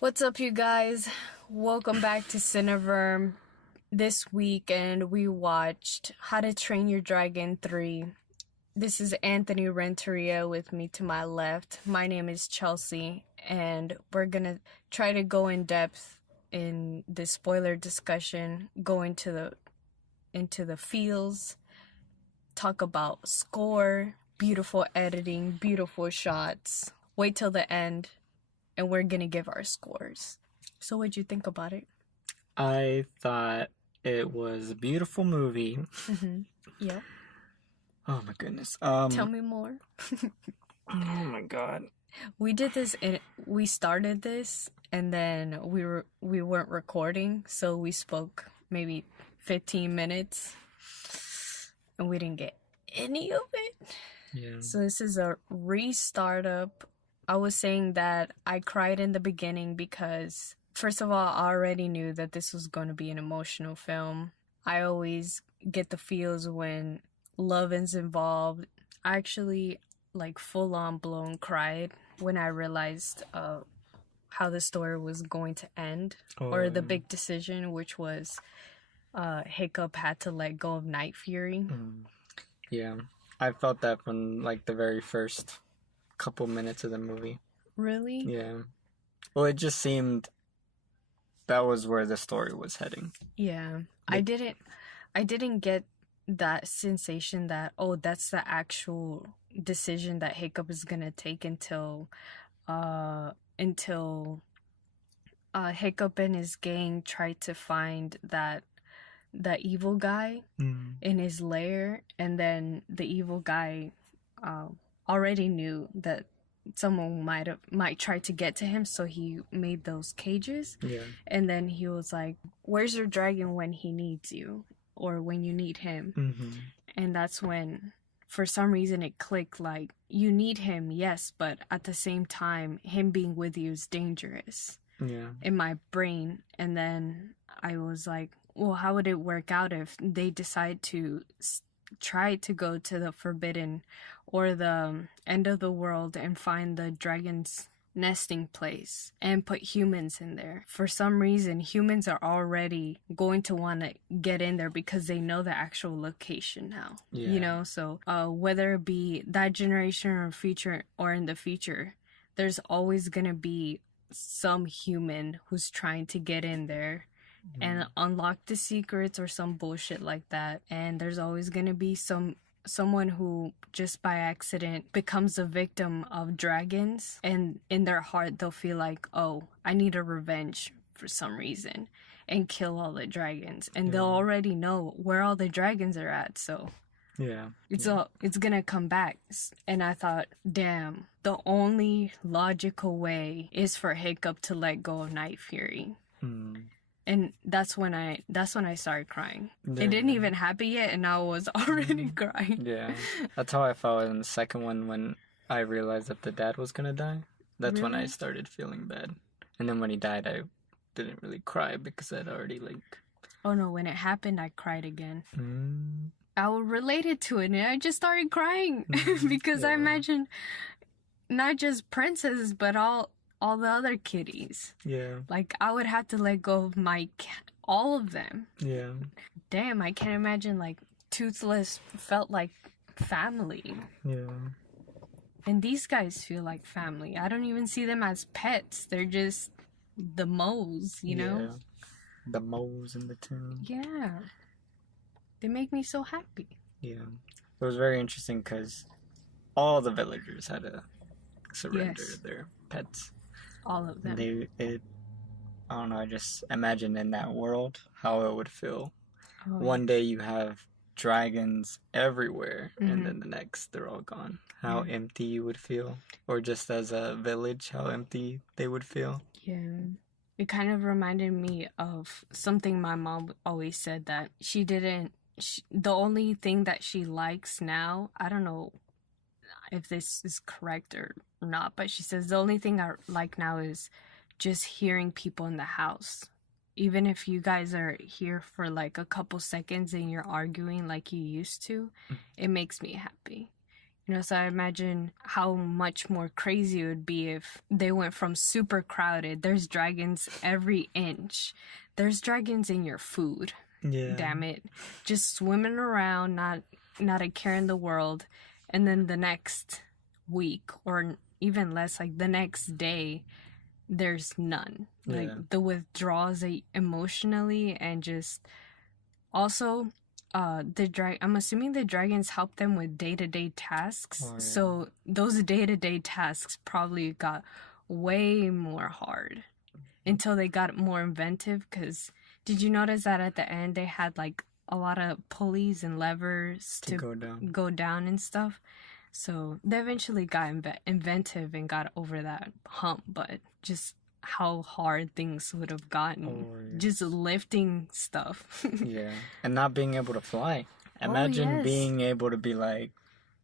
What's up, you guys? Welcome back to Cineverm. This weekend, we watched How to Train Your Dragon 3. This is Anthony Renteria with me to my left. My name is Chelsea, and we're gonna try to go in depth in this spoiler discussion, go into the feels, talk about score, beautiful editing, beautiful shots. Wait till the end, and we're gonna give our scores. So what'd you think about it? I thought it was a beautiful movie. Yeah. Oh my goodness. Tell me more. Oh my god. We started this and then we weren't recording, so we spoke maybe 15 minutes and we didn't get any of it. Yeah. So this is a restart up. I was saying that I cried in the beginning because, first of all, I already knew that this was going to be an emotional film. I always get the feels when love is involved. I actually, full on blown cried when I realized how the story was going to end, or the big decision, which was Hiccup had to let go of Night Fury. Yeah. I felt that from the very first couple minutes of the movie. Really? Yeah. Well, it just seemed that was where the story was heading. Yeah. I didn't get that sensation that, oh, that's the actual decision that Hiccup is gonna take until Hiccup and his gang try to find that evil guy in his lair, and then the evil guy already knew that someone might try to get to him, so he made those cages. Yeah. And then he was like, where's your dragon when he needs you, or when you need him? And that's when, for some reason, it clicked, like, you need him, yes, but at the same time, him being with you is dangerous. Yeah. In my brain. And then I was like, well, how would it work out if they decide to try to go to the forbidden or the end of the world and find the dragon's nesting place and put humans in there? For some reason, humans are already going to want to get in there because they know the actual location now. Yeah. So whether it be that generation or future, or in the future, there's always gonna be some human who's trying to get in there and unlock the secrets or some bullshit like that. And there's always gonna be someone who just by accident becomes a victim of dragons, and in their heart they'll feel like, oh, I need a revenge for some reason, and kill all the dragons. And they'll already know where all the dragons are at, so it's gonna come back. And I thought, damn, the only logical way is for Hiccup to let go of Night Fury. And that's when I started crying. Yeah. It didn't even happen yet, and I was already crying. Yeah. That's how I felt in the second one when I realized that the dad was gonna die. That's when I started feeling bad. And then when he died, I didn't really cry because I'd already Oh no, when it happened, I cried again. I related to it, and I just started crying because I imagined not just princesses, but all the other kitties. Yeah. Like, I would have to let go of all of them. Yeah. Damn, I can't imagine, Toothless felt like family. Yeah. And these guys feel like family. I don't even see them as pets. They're just the moles, you know? Yeah. The moles in the town. Yeah. They make me so happy. Yeah. It was very interesting because all the villagers had to surrender their pets. All of them. I don't know, I just imagine in that world how it would feel. One day you have dragons everywhere, and then the next they're all gone. How empty you would feel. Or just as a village, how empty they would feel. Yeah. It kind of reminded me of something my mom always said, that the only thing that she likes now, I don't know if this is correct or not, but she says the only thing I like now is just hearing people in the house. Even if you guys are here for a couple seconds and you're arguing like you used to, it makes me happy. So I imagine how much more crazy it would be if they went from super crowded. There's dragons every inch. There's dragons in your food. Yeah. Damn it. Just swimming around, not a care in the world. And then the next week, or even less, like the next day, there's none. Like the withdrawals emotionally, and just also I'm assuming the dragons help them with day-to-day tasks. Oh, yeah. So those day-to-day tasks probably got way more hard until they got more inventive. Because did you notice that at the end they had like a lot of pulleys and levers to go down and stuff? So they eventually got inventive and got over that hump, but just how hard things would have gotten just lifting stuff. Yeah, and not being able to fly. Imagine being able to be like,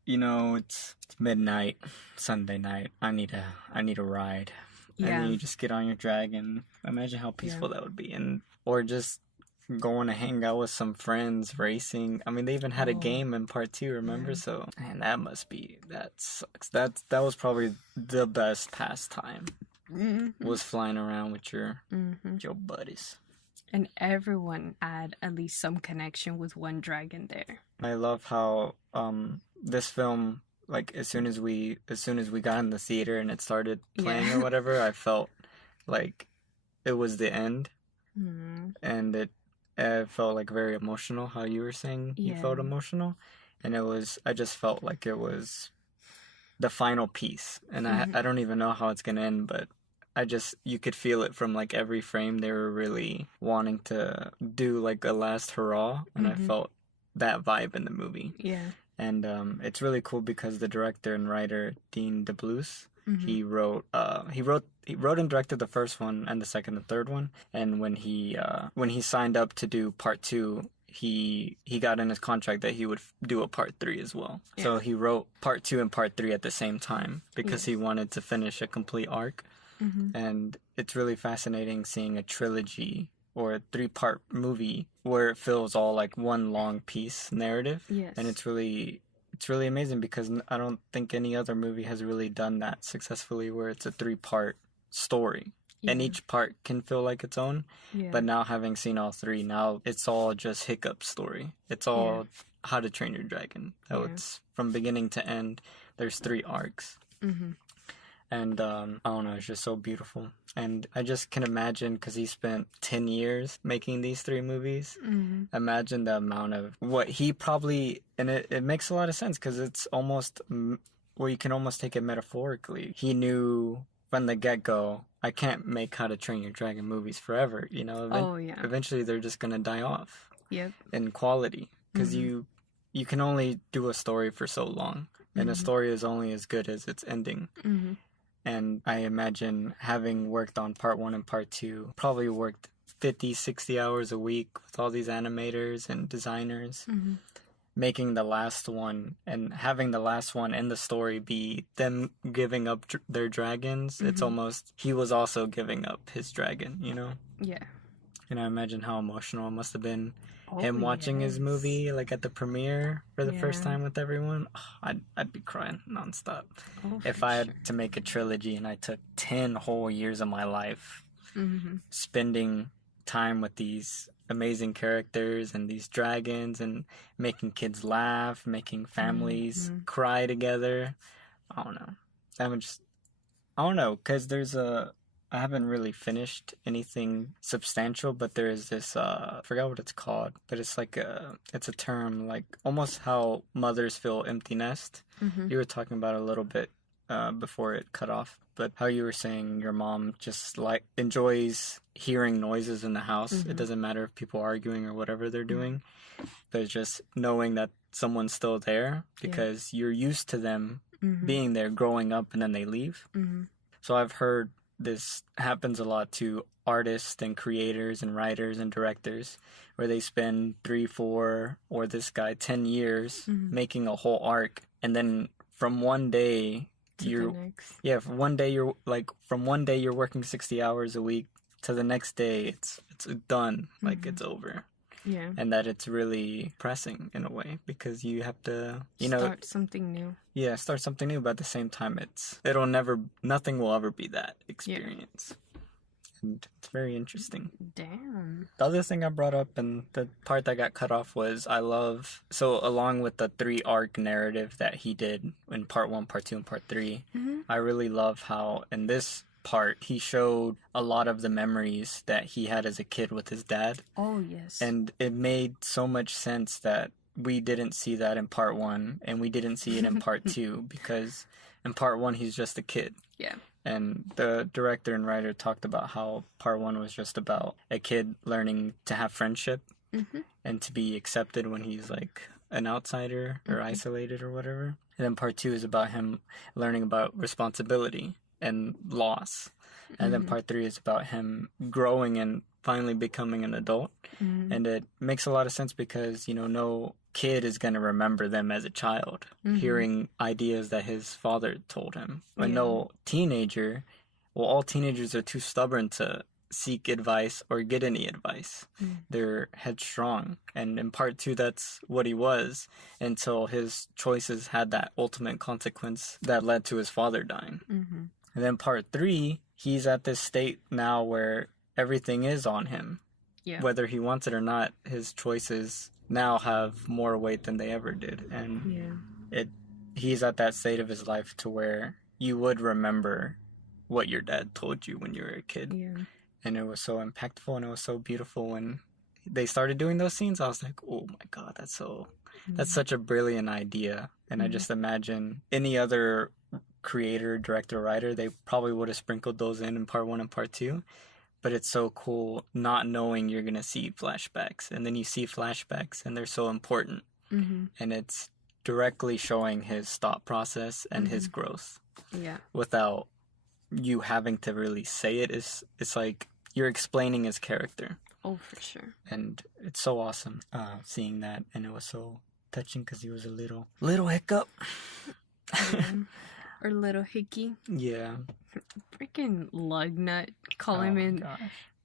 it's midnight, Sunday night. I need a ride. Yeah. And then you just get on your dragon. Imagine how peaceful that would be, or just going to hang out with some friends, racing. I mean, they even had a game in part 2, remember? Yeah. So, man, that sucks. That was probably the best pastime. Mm-hmm. Was flying around with your buddies. And everyone had at least some connection with one dragon there. I love how this film, like as soon as we got in the theater and it started playing or whatever, I felt like it was the end. Mm-hmm. And it felt like very emotional, how you were saying you felt emotional. And I just felt like it was the final piece. And I don't even know how it's going to end, but you could feel it from like every frame. They were really wanting to do like a last hurrah, and I felt that vibe in the movie. Yeah. And it's really cool because the director and writer Dean DeBlues, he wrote and directed the first one and the second and third one. And when he signed up to do part 2, he got in his contract that he would do a part 3 as well. Yeah. So he wrote part 2 and part 3 at the same time because he wanted to finish a complete arc. Mm-hmm. And it's really fascinating seeing a trilogy or a 3-part movie where it feels all like one long piece narrative. Yes. And it's really amazing because I don't think any other movie has really done that successfully, where it's a 3-part story. Yeah. And each part can feel like its own. Yeah. But now, having seen all 3, now it's all just Hiccup story. It's all How to Train Your Dragon. So it's from beginning to end. There's 3 arcs. Mm-hmm. And I don't know, it's just so beautiful. And I just can imagine, because he spent 10 years making these 3 movies. Mm-hmm. Imagine the amount of what he probably, and it makes a lot of sense, because it's almost, well, you can almost take it metaphorically. He knew from the get-go, I can't make How to Train Your Dragon movies forever, Eventually they're just going to die off. Yep. In quality. Because you can only do a story for so long. And a story is only as good as its ending. Mm-hmm. And I imagine, having worked on part 1 and part 2, probably worked 50, 60 hours a week with all these animators and designers, making the last one and having the last one in the story be them giving up their dragons. It's almost, he was also giving up his dragon, Yeah. And I imagine how emotional it must have been. Him watching his movie, like at the premiere for the first time with everyone. Oh, I'd be crying nonstop. If I had to make a trilogy and I took 10 whole years of my life spending time with these amazing characters and these dragons and making kids laugh, making families cry together. I don't know. I don't know, because I haven't really finished anything substantial, but there is this, I forgot what it's called, but it's like it's a term, like almost how mothers feel empty nest. You were talking about it a little bit before it cut off, but how you were saying your mom just like enjoys hearing noises in the house. It doesn't matter if people are arguing or whatever they're doing, but just knowing that someone's still there because you're used to them being there growing up, and then they leave. So I've heard this happens a lot to artists and creators and writers and directors, where they spend 3, 4, or this guy 10 years making a whole arc, and then from one day from one day you're working 60 hours a week to the next day it's done, like it's over. Yeah. And that it's really pressing in a way because you have to, start something new. Yeah, start something new, but at the same time, nothing will ever be that experience. Yeah. And it's very interesting. Damn. The other thing I brought up and the part that got cut off was along with the 3-arc narrative that he did in part 1, part 2, and part 3, I really love how in this part he showed a lot of the memories that he had as a kid with his dad. Oh, yes. And it made so much sense that we didn't see that in part 1 and we didn't see it in part 2 because in part 1 he's just a kid. Yeah. And the director and writer talked about how part 1 was just about a kid learning to have friendship and to be accepted when he's like an outsider or isolated or whatever. And then part 2 is about him learning about responsibility and loss. And then part 3 is about him growing and finally becoming an adult. And it makes a lot of sense because, no kid is going to remember them as a child, hearing ideas that his father told him. But no teenager, all teenagers are too stubborn to seek advice or get any advice. They're headstrong. And in part 2, that's what he was until his choices had that ultimate consequence that led to his father dying. And then part 3, he's at this state now where everything is on him. Yeah. Whether he wants it or not, his choices now have more weight than they ever did. And he's at that state of his life to where you would remember what your dad told you when you were a kid. Yeah. And it was so impactful and it was so beautiful. When they started doing those scenes, I was like, oh my God, that's such a brilliant idea. And I just imagine any other creator, director, writer, they probably would have sprinkled those in part 1 and part 2. But it's so cool not knowing you're going to see flashbacks. And then you see flashbacks and they're so important. And it's directly showing his thought process and his growth. Yeah. Without you having to really say it. It's like you're explaining his character. Oh, for sure. And it's so awesome seeing that. And it was so touching because he was a little hiccup. Or little hickey. Yeah. Freaking lug nut. Call him in. Gosh.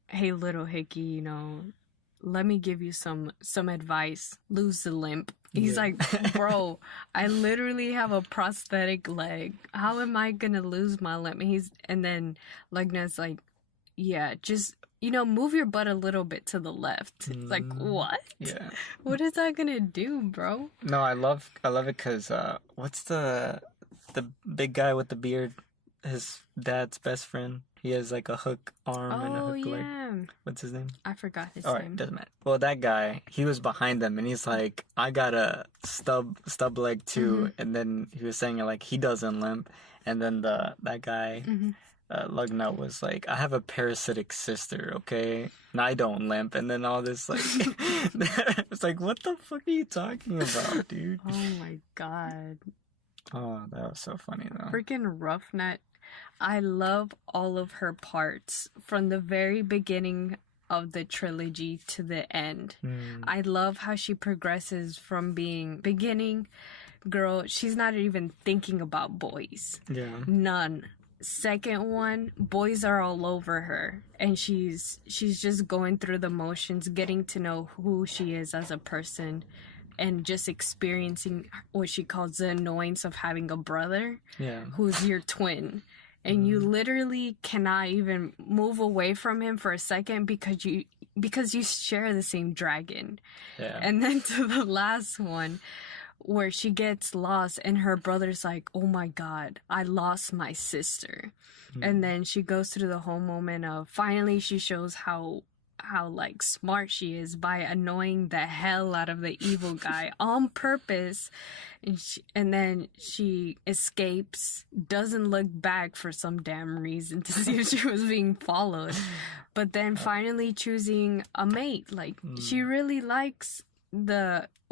Hey, little hickey, let me give you some advice. Lose the limp. He's like, bro, I literally have a prosthetic leg. How am I gonna lose my limp? And then Lugnut's like, yeah, just move your butt a little bit to the left. It's like, what? Yeah. What is that gonna do, bro? No, I love it because what's the big guy with the beard? His dad's best friend. He has like a hook arm and a hook leg. What's his name? I forgot his name. Alright, doesn't matter. Well, that guy, he was behind them and he's like, I got a stub leg too. And then he was saying like he doesn't limp. And then that guy, Lugnut was like, I have a parasitic sister, okay? And I don't limp. And then all this like, it's like, what the fuck are you talking about, dude? Oh my God. Oh, that was so funny though. Freaking Roughneck. I love all of her parts from the very beginning of the trilogy to the end. I love how she progresses from being beginning girl. She's not even thinking about boys. Yeah. None. Second one, boys are all over her and she's just going through the motions, getting to know who she is as a person. And just experiencing what she calls the annoyance of having a brother who's your twin. And you literally cannot even move away from him for a second because you share the same dragon. Yeah. And then to the last one where she gets lost and her brother's like, oh my God, I lost my sister. And then she goes through the whole moment of finally she shows how like smart she is by annoying the hell out of the evil guy on purpose, and then she escapes, doesn't look back for some damn reason to see if she was being followed, but then finally choosing a mate. Like she really likes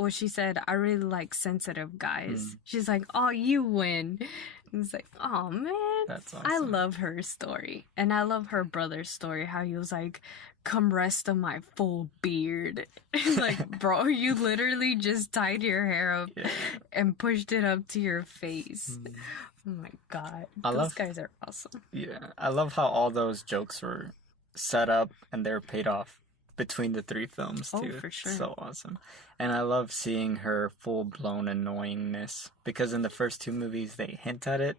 she said, I really like sensitive guys. She's like, oh, you win. And it's like, oh man, that's awesome. I love her story, and I love her brother's story, how he was like, come rest on my full beard. Like, bro, you literally just tied your hair up and pushed it up to your face. Oh my God. Those guys are awesome. Yeah. I love how all those jokes were set up and they're paid off between the 3 films too. Oh, for sure. So awesome. And I love seeing her full-blown annoyingness, because in the first 2 movies they hint at it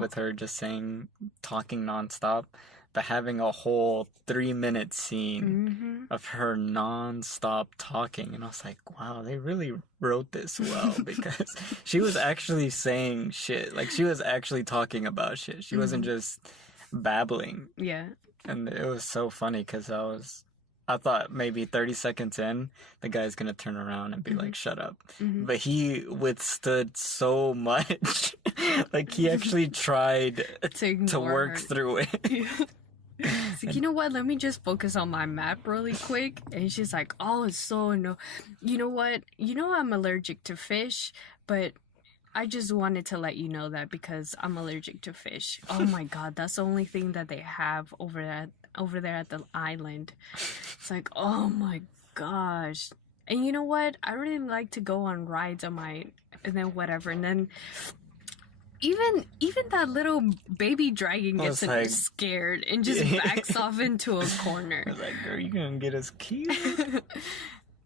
with her just talking nonstop, but having a whole 3-minute scene of her nonstop talking, and I was like, wow, they really wrote this well, because she was actually saying shit. Like, she was actually talking about shit. She wasn't just babbling. Yeah. And it was so funny, because I thought maybe 30 seconds in, the guy's gonna turn around and be like, shut up. But he withstood so much. Like, he actually tried to work through it. It's like, you know what? Let me just focus on my map really quick. And she's like, oh, it's so no. You know what? You know I'm allergic to fish, but I just wanted to let you know that because I'm allergic to fish. Oh my god, that's the only thing that they have over there at the island. It's like, oh my gosh. And you know what? I really like to go on rides and then whatever. And then even that little baby dragon gets like, scared and just backs off into a corner. I was like, girl, you gonna get us killed?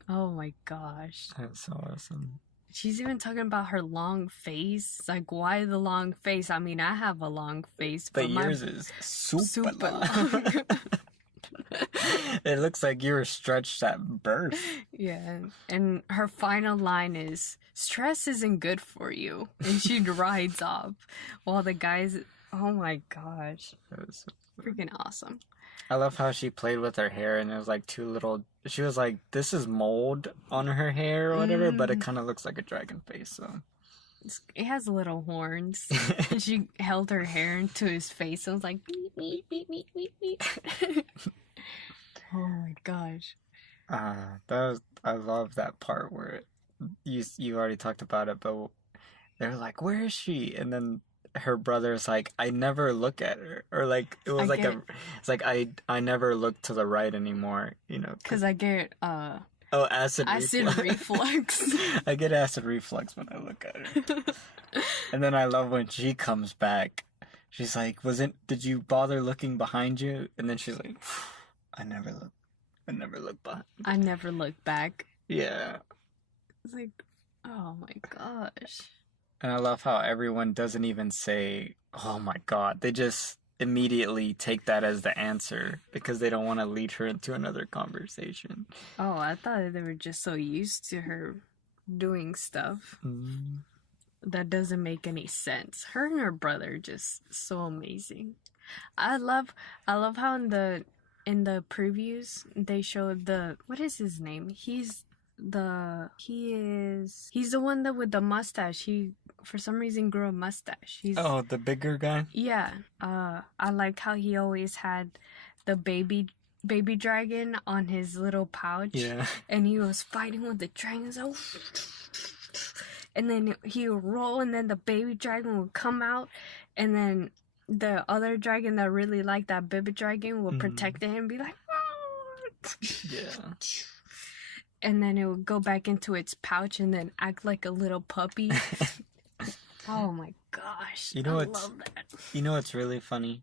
Oh my gosh. That's so awesome. She's even talking about her long face. It's like, why the long face? I mean, I have a long face, but yours is super long. It looks like you were stretched at birth. Yeah. And her final line is, stress isn't good for you. And she rides off while the guys, oh my gosh. That was so freaking awesome. I love how she played with her hair, and it was like 2 little, she was like, this is mold on her hair or whatever, but it kind of looks like a dragon face, so. It has little horns. And she held her hair into his face and was like, beep, beep, beep, beep, beep, beep. Oh my gosh. I love that part where you already talked about it, but they're like, where is she? And then her brother's like, I never look at her, or like it was it's like I never look to the right anymore, you know, because I get acid reflux. I get acid reflux when I look at her. And then I love when she comes back, she's like, did you bother looking behind you? And then she's like, I never look behind. I never look back. Yeah. It's like, oh my gosh. And I love how everyone doesn't even say, oh my god. They just immediately take that as the answer because they don't want to lead her into another conversation. Oh, I thought they were just so used to her doing stuff. That doesn't make any sense. Her and her brother are just so amazing. I love how in the previews they showed what is his name? He's the one that with the mustache. He for some reason grew a mustache. The bigger guy? Yeah. I like how he always had the baby dragon on his little pouch. Yeah. And he was fighting with the dragons. And then he would roll, and then the baby dragon would come out, and then the other dragon that really liked that baby dragon would protect him and be like, yeah. And then it would go back into its pouch and then act like a little puppy. Oh my gosh. I love that. You know what's really funny?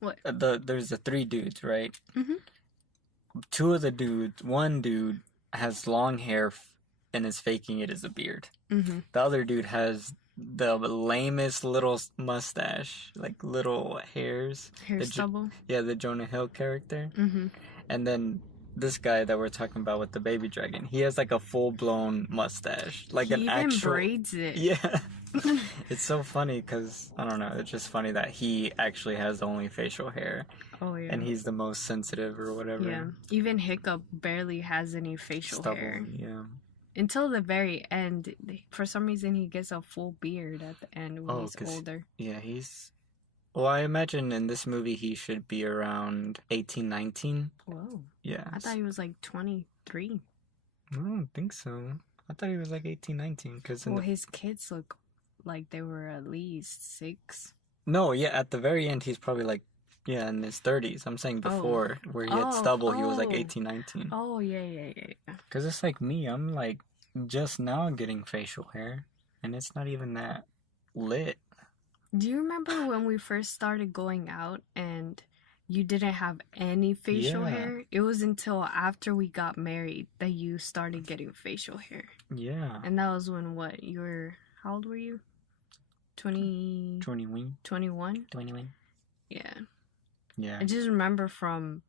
What? There's the 3 dudes, right? Mm-hmm. One dude has long hair and is faking it as a beard. The other dude has the lamest little mustache, like little hairs. Hair stubble? Yeah, the Jonah Hill character. And then this guy that we're talking about with the baby dragon, he has like a full-blown mustache. Like he even braids it. Yeah. It's so funny because, I don't know, it's just funny that he actually has only facial hair. Oh, yeah. And he's the most sensitive or whatever. Yeah. Even Hiccup barely has any facial hair. Yeah. Until the very end. For some reason, he gets a full beard at the end when he's older. Yeah, well, I imagine in this movie he should be around 18, 19. Whoa. Yeah. I thought he was like 23. I don't think so. I thought he was like 18, 19. Cause his kids look like they were at least 6. No, yeah, at the very end he's probably like, yeah, in his 30s. I'm saying before, where he had stubble, he was like 18, 19. Oh, yeah. Because it's like me. I'm like just now getting facial hair, and it's not even that lit. Do you remember when we first started going out and you didn't have any facial Yeah. hair. It was until after we got married that you started getting facial hair. Yeah. And that was when what? You were, how old were you? 21? 21. Yeah. Yeah. I just remember from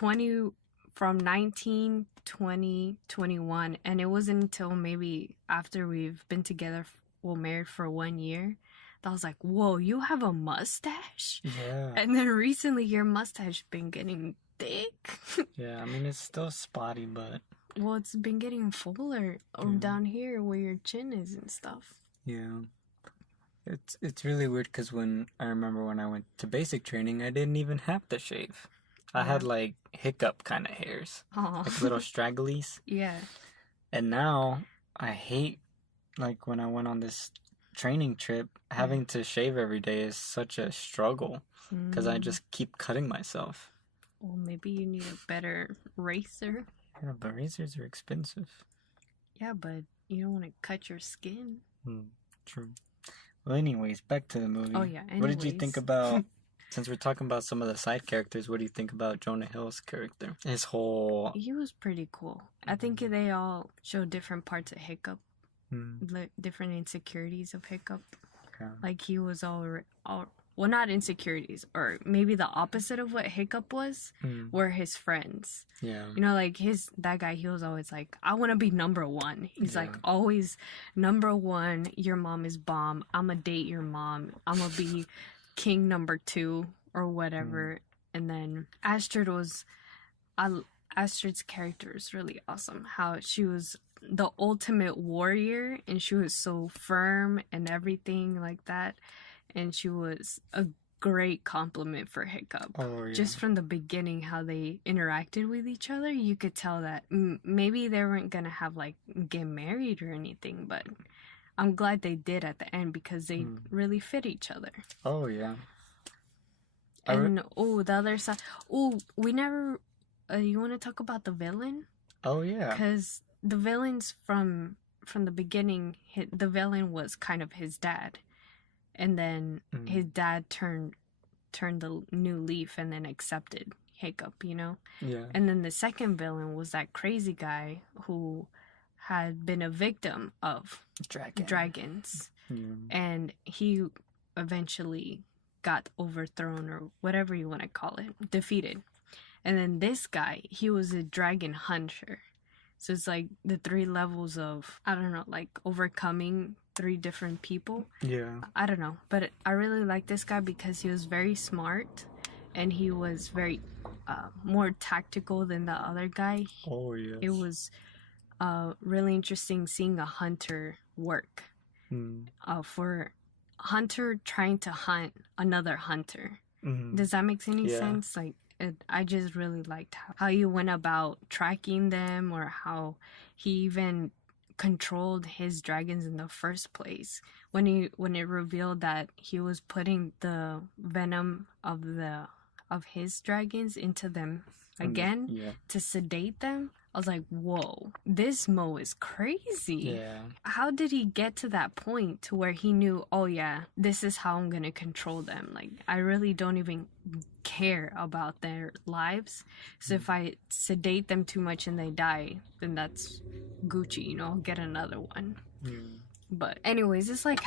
19, 20, 21, and it wasn't until maybe after we've been together, well, married for 1 year, that I was like, whoa, you have a mustache? Yeah. And then recently your mustache been getting thick. Yeah, I mean, it's still spotty, but... Well, it's been getting fuller down here where your chin is and stuff. Yeah. It's really weird because I remember when I went to basic training, I didn't even have to shave. I had like hiccup kind of hairs. Aww. Like little stragglies. Yeah. And now I hate, like when I went on this training trip, having to shave every day is such a struggle because I just keep cutting myself. Well, maybe you need a better razor. Yeah, but razors are expensive. Yeah, but you don't want to cut your skin. True. Well, anyways, back to the movie. Oh, yeah. What did you think about, since we're talking about some of the side characters, what do you think about Jonah Hill's character? His whole... He was pretty cool. I think they all show different parts of Hiccup. Different insecurities of Hiccup. Okay. Like he was all well, not insecurities, or maybe the opposite of what Hiccup was, were his friends. Yeah. You know, like that guy, he was always like, I want to be number one. He's like, always number one, your mom is bomb. I'm going to date your mom. I'm going to be king number 2 or whatever. And then Astrid's character is really awesome. How she was the ultimate warrior and she was so firm and everything like that. And she was a great compliment for Hiccup. Oh, yeah. Just from the beginning, how they interacted with each other, you could tell that maybe they weren't gonna have like get married or anything, but I'm glad they did at the end because they really fit each other. Oh, yeah. And the other side. Oh, we never. You want to talk about the villain? Oh, yeah. Because the villains from the beginning, the villain was kind of his dad. And then his dad turned the new leaf and then accepted Hiccup, you know? Yeah. And then the second villain was that crazy guy who had been a victim of dragons. And he eventually got overthrown or whatever you want to call it, defeated. And then this guy, he was a dragon hunter. So it's like the 3 levels of, I don't know, like overcoming 3 different people. Yeah. I don't know. But I really like this guy because he was very smart and he was very more tactical than the other guy. Oh, yes. It was really interesting seeing a hunter work. For hunter trying to hunt another hunter. Does that make any sense? Like, I just really liked how he went about tracking them, or how he even controlled his dragons in the first place. When it revealed that he was putting the venom of his dragons into them again to sedate them, I was like, whoa, this Mo is crazy. Yeah. How did he get to that point to where he knew, oh yeah, this is how I'm gonna control them? Like, I really don't even care about their lives. So if I sedate them too much and they die, then that's Gucci, you know, I'll get another one. But anyways, it's like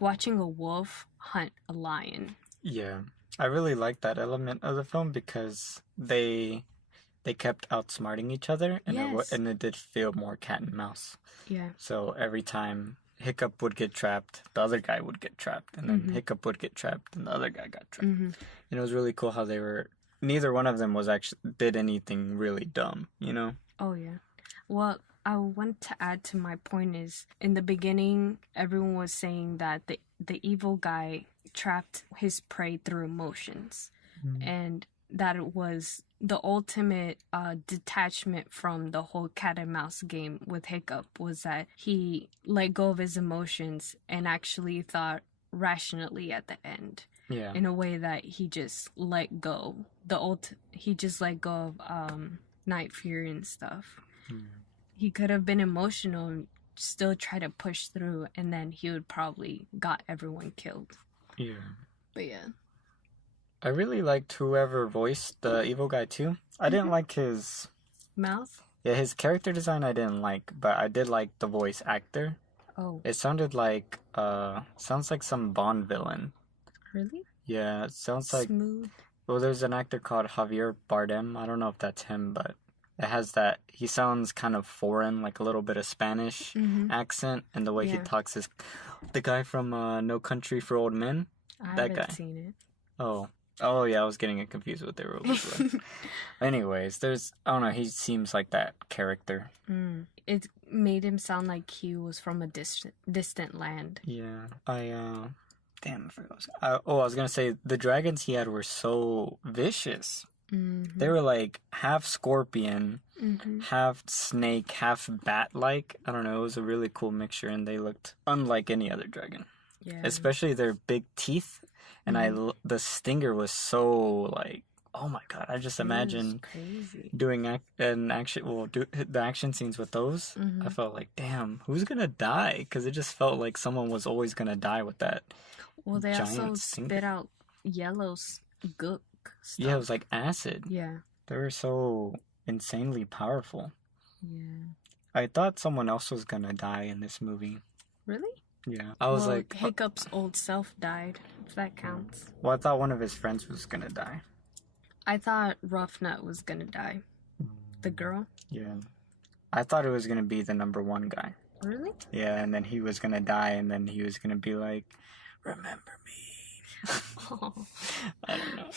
watching a wolf hunt a lion. Yeah. I really like that element of the film because they kept outsmarting each other, and it did feel more cat and mouse. Yeah. So every time Hiccup would get trapped, the other guy would get trapped, and then Hiccup would get trapped, and the other guy got trapped. And it was really cool how neither one of them did anything really dumb, you know? Oh, yeah. Well, I want to add to my point is, in the beginning, everyone was saying that the evil guy trapped his prey through emotions. And that it was the ultimate detachment from the whole cat and mouse game with Hiccup, was that he let go of his emotions and actually thought rationally at the end. Yeah. In a way that he just let go. He just let go of Night Fury and stuff. He could have been emotional and still try to push through, and then he would probably got everyone killed. Yeah. But yeah. I really liked whoever voiced the evil guy too. I didn't like his mouth. Yeah, his character design I didn't like, but I did like the voice actor. Oh, It sounded like sounds like some Bond villain. really? Yeah, it sounds like Smooth. well, there's an actor called Javier Bardem. I don't know if that's him, but it has that. He sounds kind of foreign, like a little bit of Spanish accent, and the way he talks is the guy from No Country for Old Men. I That haven't guy. seen it. Oh yeah, I was getting it confused with their roles. Anyways, I don't know. He seems like that character. It made him sound like he was from a distant land. Yeah, damn, I forgot. I was gonna say the dragons he had were so vicious. They were like half scorpion, half snake, half bat-like. I don't know. It was a really cool mixture, and they looked unlike any other dragon. Yeah. Especially their big teeth, and the stinger was so like, oh my god! I just imagine doing the action scenes with those. I felt like, damn, who's gonna die? Because it just felt like someone was always gonna die with that. Well, they giant also stinger. spit out yellow gook stuff. Yeah, it was like acid. Yeah. They were so insanely powerful. Yeah. I thought someone else was gonna die in this movie. Really? Yeah. I was like... Hiccup's old self died, if that counts. Well, I thought one of his friends was gonna die. I thought Rough Nut was gonna die. The girl? Yeah. I thought it was gonna be the number one guy. Really? Yeah, and then he was gonna die, and then he was gonna be like, remember me. Oh. I don't know.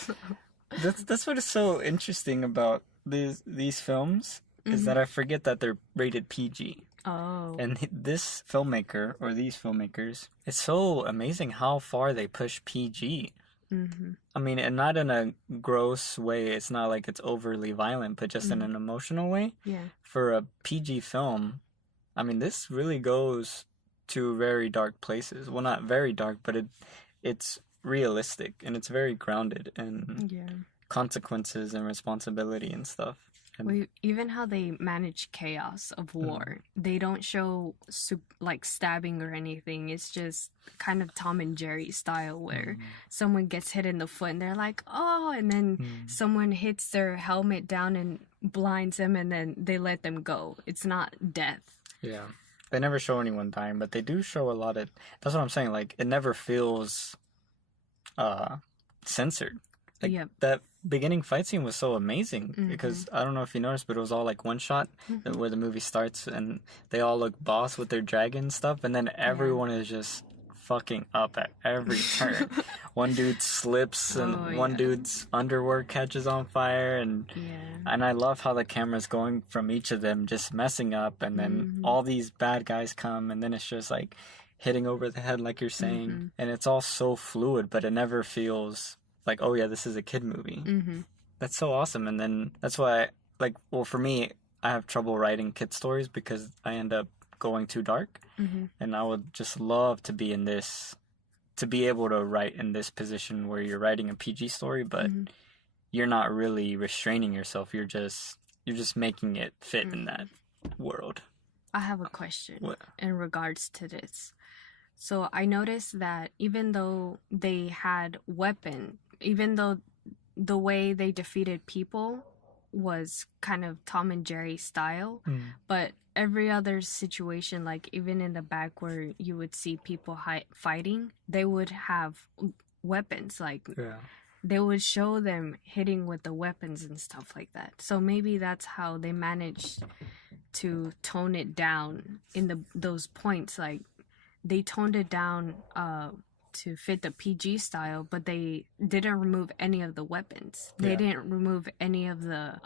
That's what is so interesting about these films, is that I forget that they're rated PG. Oh. And this filmmaker, or these filmmakers, it's so amazing how far they push PG. I mean, and not in a gross way. It's not like it's overly violent, but just in an emotional way. Yeah. For a PG film, I mean, this really goes to very dark places. Well, not very dark, but it's realistic, and it's very grounded in consequences and responsibility and stuff. Even how they manage chaos of war, they don't show like stabbing or anything. It's just kind of Tom and Jerry style, where someone gets hit in the foot and they're like, oh, and then someone hits their helmet down and blinds them, and then they let them go. It's not death. Yeah. They never show anyone dying, but they do show a lot of... That's what I'm saying. Like, it never feels censored. Like, that beginning fight scene was so amazing because I don't know if you noticed, but it was all like one shot where the movie starts and they all look boss with their dragon stuff, and then everyone is just fucking up at every turn. One dude slips and one dude's underwear catches on fire, and I love how the camera's going from each of them just messing up, and then all these bad guys come, and then it's just like hitting over the head like you're saying, and it's all so fluid, but it never feels like, oh yeah, this is a kid movie. That's so awesome. And then that's why, like, well, for me, I have trouble writing kid stories because I end up going too dark. And I would just love to be in this, to be able to write in this position where you're writing a PG story, but you're not really restraining yourself. You're just making it fit in that world. I have a question in regards to this. So I noticed that even though they had even though the way they defeated people was kind of Tom and Jerry style, but every other situation, like even in the back where you would see people fighting, they would have weapons. Like they would show them hitting with the weapons and stuff like that. So maybe that's how they managed to tone it down in those points. Like they toned it down to fit the PG style, but they didn't remove any of the weapons. They didn't remove any of the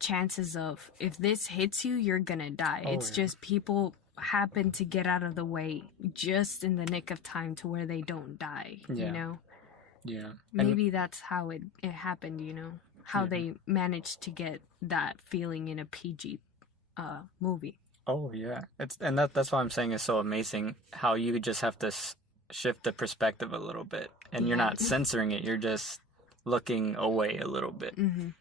chances of, if this hits you, you're gonna die. It's just people happen to get out of the way just in the nick of time to where they don't die, you know? Yeah. Maybe that's how it happened, you know? How they managed to get that feeling in a PG movie. Oh, yeah. That's why I'm saying it's so amazing how you just have to shift the perspective a little bit, and you're not censoring it, you're just looking away a little bit. And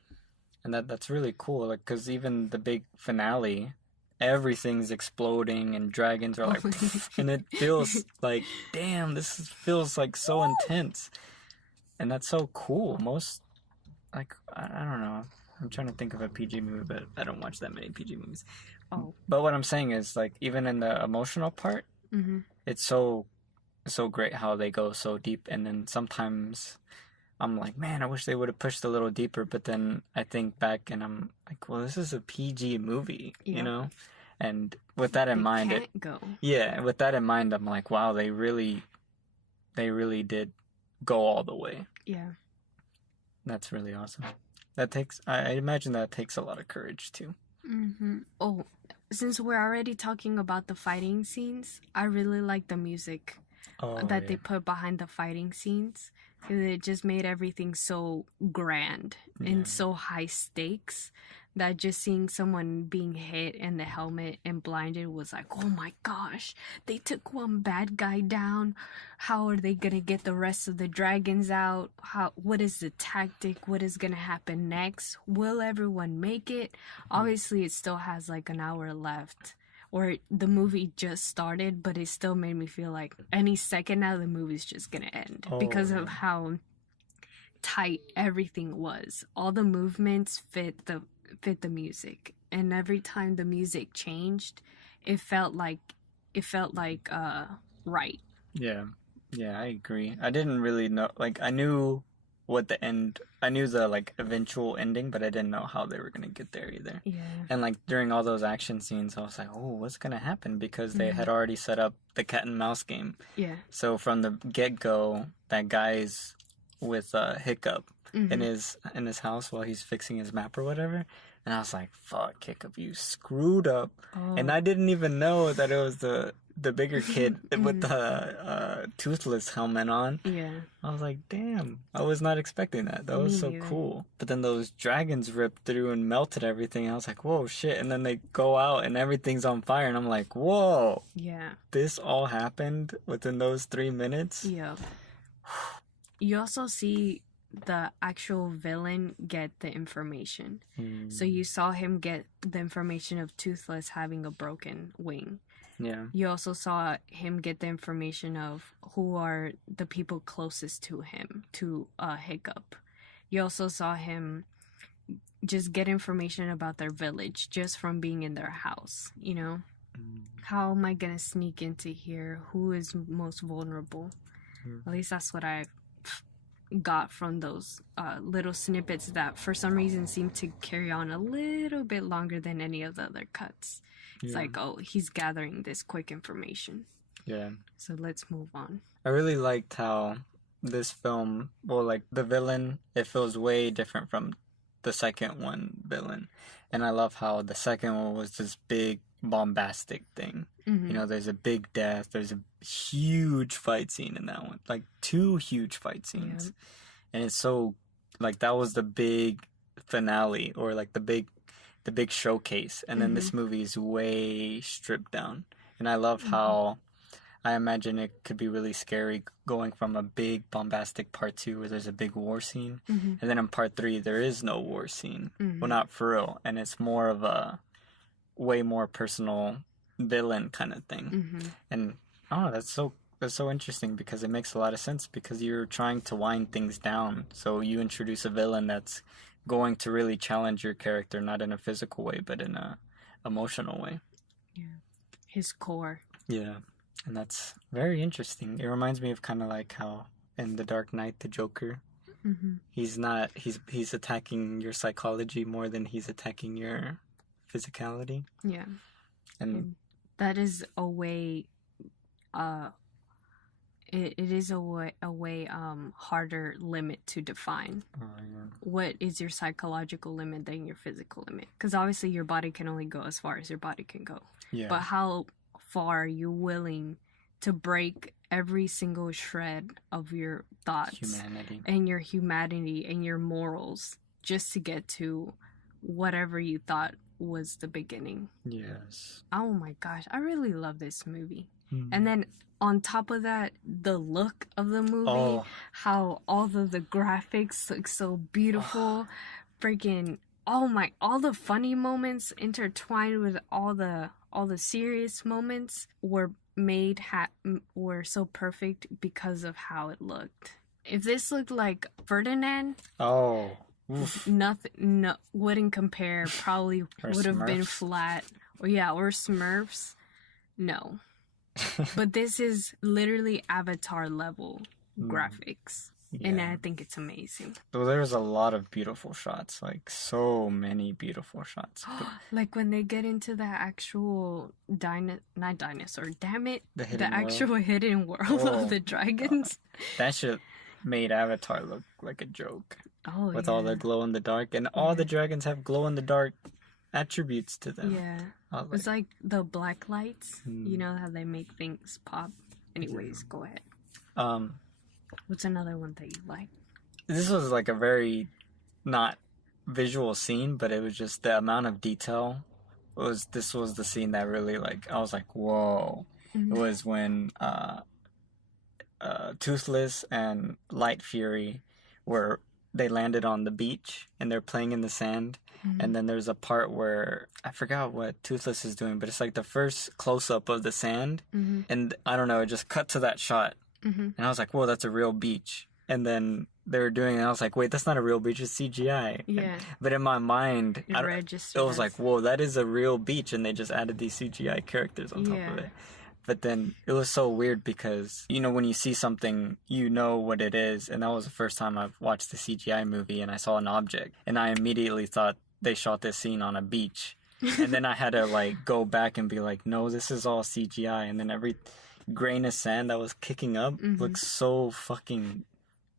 that's really cool, like, because even the big finale, everything's exploding and dragons are like and it feels like, damn, this feels like so intense. And that's so cool. Most, like, I don't know. I'm trying to think of a PG movie, but I don't watch that many PG movies. Oh. But what I'm saying is, like, even in the emotional part, Mm-hmm. it's so great how they go so deep. And then sometimes I'm like, man, I wish they would have pushed a little deeper. But then I think back and I'm like, well, this is a PG movie, you know? And with that in mind, with that in mind, I'm like, wow, they really did go all the way. Yeah. That's really awesome. I imagine that takes a lot of courage too. Mm-hmm. Oh, since we're already talking about the fighting scenes, I really like the music that they put behind the fighting scenes. It just made everything so grand and so high stakes that just seeing someone being hit in the helmet and blinded was like, oh my gosh, they took one bad guy down. How are they gonna get the rest of the dragons out? What is the tactic? What is gonna happen next? Will everyone make it? Obviously, it still has like an hour left. Or the movie just started, but it still made me feel like any second now the movie's just gonna end because of how tight everything was. All the movements fit the music, and every time the music changed, it felt like right. Yeah, I agree. I didn't really know, like, I knew the like eventual ending, but I didn't know how they were gonna get there either. And like during all those action scenes, I was like, oh, what's gonna happen? Because they had already set up the cat and mouse game. So from the get-go, that guy's with Hiccup in his house while he's fixing his map or whatever. And I was like, fuck, Hiccup, you screwed up. And I didn't even know that it was the bigger kid with the toothless helmet on. I was like, damn, I was not expecting that. That was so cool. But then those dragons ripped through and melted everything. I was like, whoa, shit. And then they go out and everything's on fire. And I'm like, whoa. This all happened within those 3 minutes? You also see the actual villain get the information. So you saw him get the information of Toothless having a broken wing. You also saw him get the information of who are the people closest to him, to Hiccup. You also saw him just get information about their village just from being in their house, you know? How am I gonna sneak into here? Who is most vulnerable? At least that's what I got from those little snippets that for some reason seem to carry on a little bit longer than any of the other cuts. It's like, oh, he's gathering this quick information. So let's move on. I really liked how this film, well, like the villain, it feels way different from the second one villain. And I love how the second one was this big bombastic thing. You know, there's a big death, there's a huge fight scene in that one, like 2 huge fight scenes. And it's so, like, that was the big finale, or like the big showcase. And then this movie is way stripped down. And I love how I imagine it could be really scary going from a big bombastic part 2 where there's a big war scene, and then in part 3 there is no war scene. Well, not for real, and it's more of a way more personal villain kind of thing. And that's so interesting, because it makes a lot of sense, because you're trying to wind things down, so you introduce a villain that's going to really challenge your character, not in a physical way but in a emotional way. His core. And that's very interesting. It reminds me of kind of like how in The Dark Knight, the Joker, he's attacking your psychology more than he's attacking your physicality. And that is a way it is a way harder limit to define. What is your psychological limit than your physical limit? Because obviously your body can only go as far as your body can go. But how far are you willing to break every single shred of your thoughts and your humanity and your morals just to get to whatever you thought was the beginning? Oh my gosh, I really love this movie. And then on top of that, the look of the movie, how all of the graphics look so beautiful. Freaking all the funny moments intertwined with all the serious moments were so perfect because of how it looked. if this looked like Ferdinand, Oh. Oof. nothing wouldn't compare. Probably Or would have been Smurfs. flat. Or Smurfs. No. But this is literally Avatar level graphics. Yeah. And I think it's amazing. So there's a lot of beautiful shots, like so many beautiful shots. Like when they get into the actual not dinosaur, damn it, The actual hidden world of the dragons. That shit made Avatar look like a joke. Oh, with all the glow in the dark, and all the dragons have glow in the dark attributes to them. Yeah, it's like the black lights. You know how they make things pop. Anyways, go ahead. What's another one that you like? This was like a very not visual scene, but it was just the amount of detail. This was the scene that really like I was like, whoa. It was when Toothless and Light Fury they landed on the beach and they're playing in the sand. And then there's a part where I forgot what Toothless is doing, but it's like the first close up of the sand. And I don't know, it just cut to that shot. And I was like, whoa, that's a real beach. And then they were doing it, and I was like, wait, that's not a real beach, it's CGI. Yeah. But in my mind, it was like, whoa, that is a real beach, and they just added these CGI characters on top of it. But then it was so weird because, you know, when you see something, you know what it is. And that was the first time I've watched the CGI movie and I saw an object. And I immediately thought they shot this scene on a beach. And then I had to, like, go back and be like, no, this is all CGI. And then every grain of sand that was kicking up looks so fucking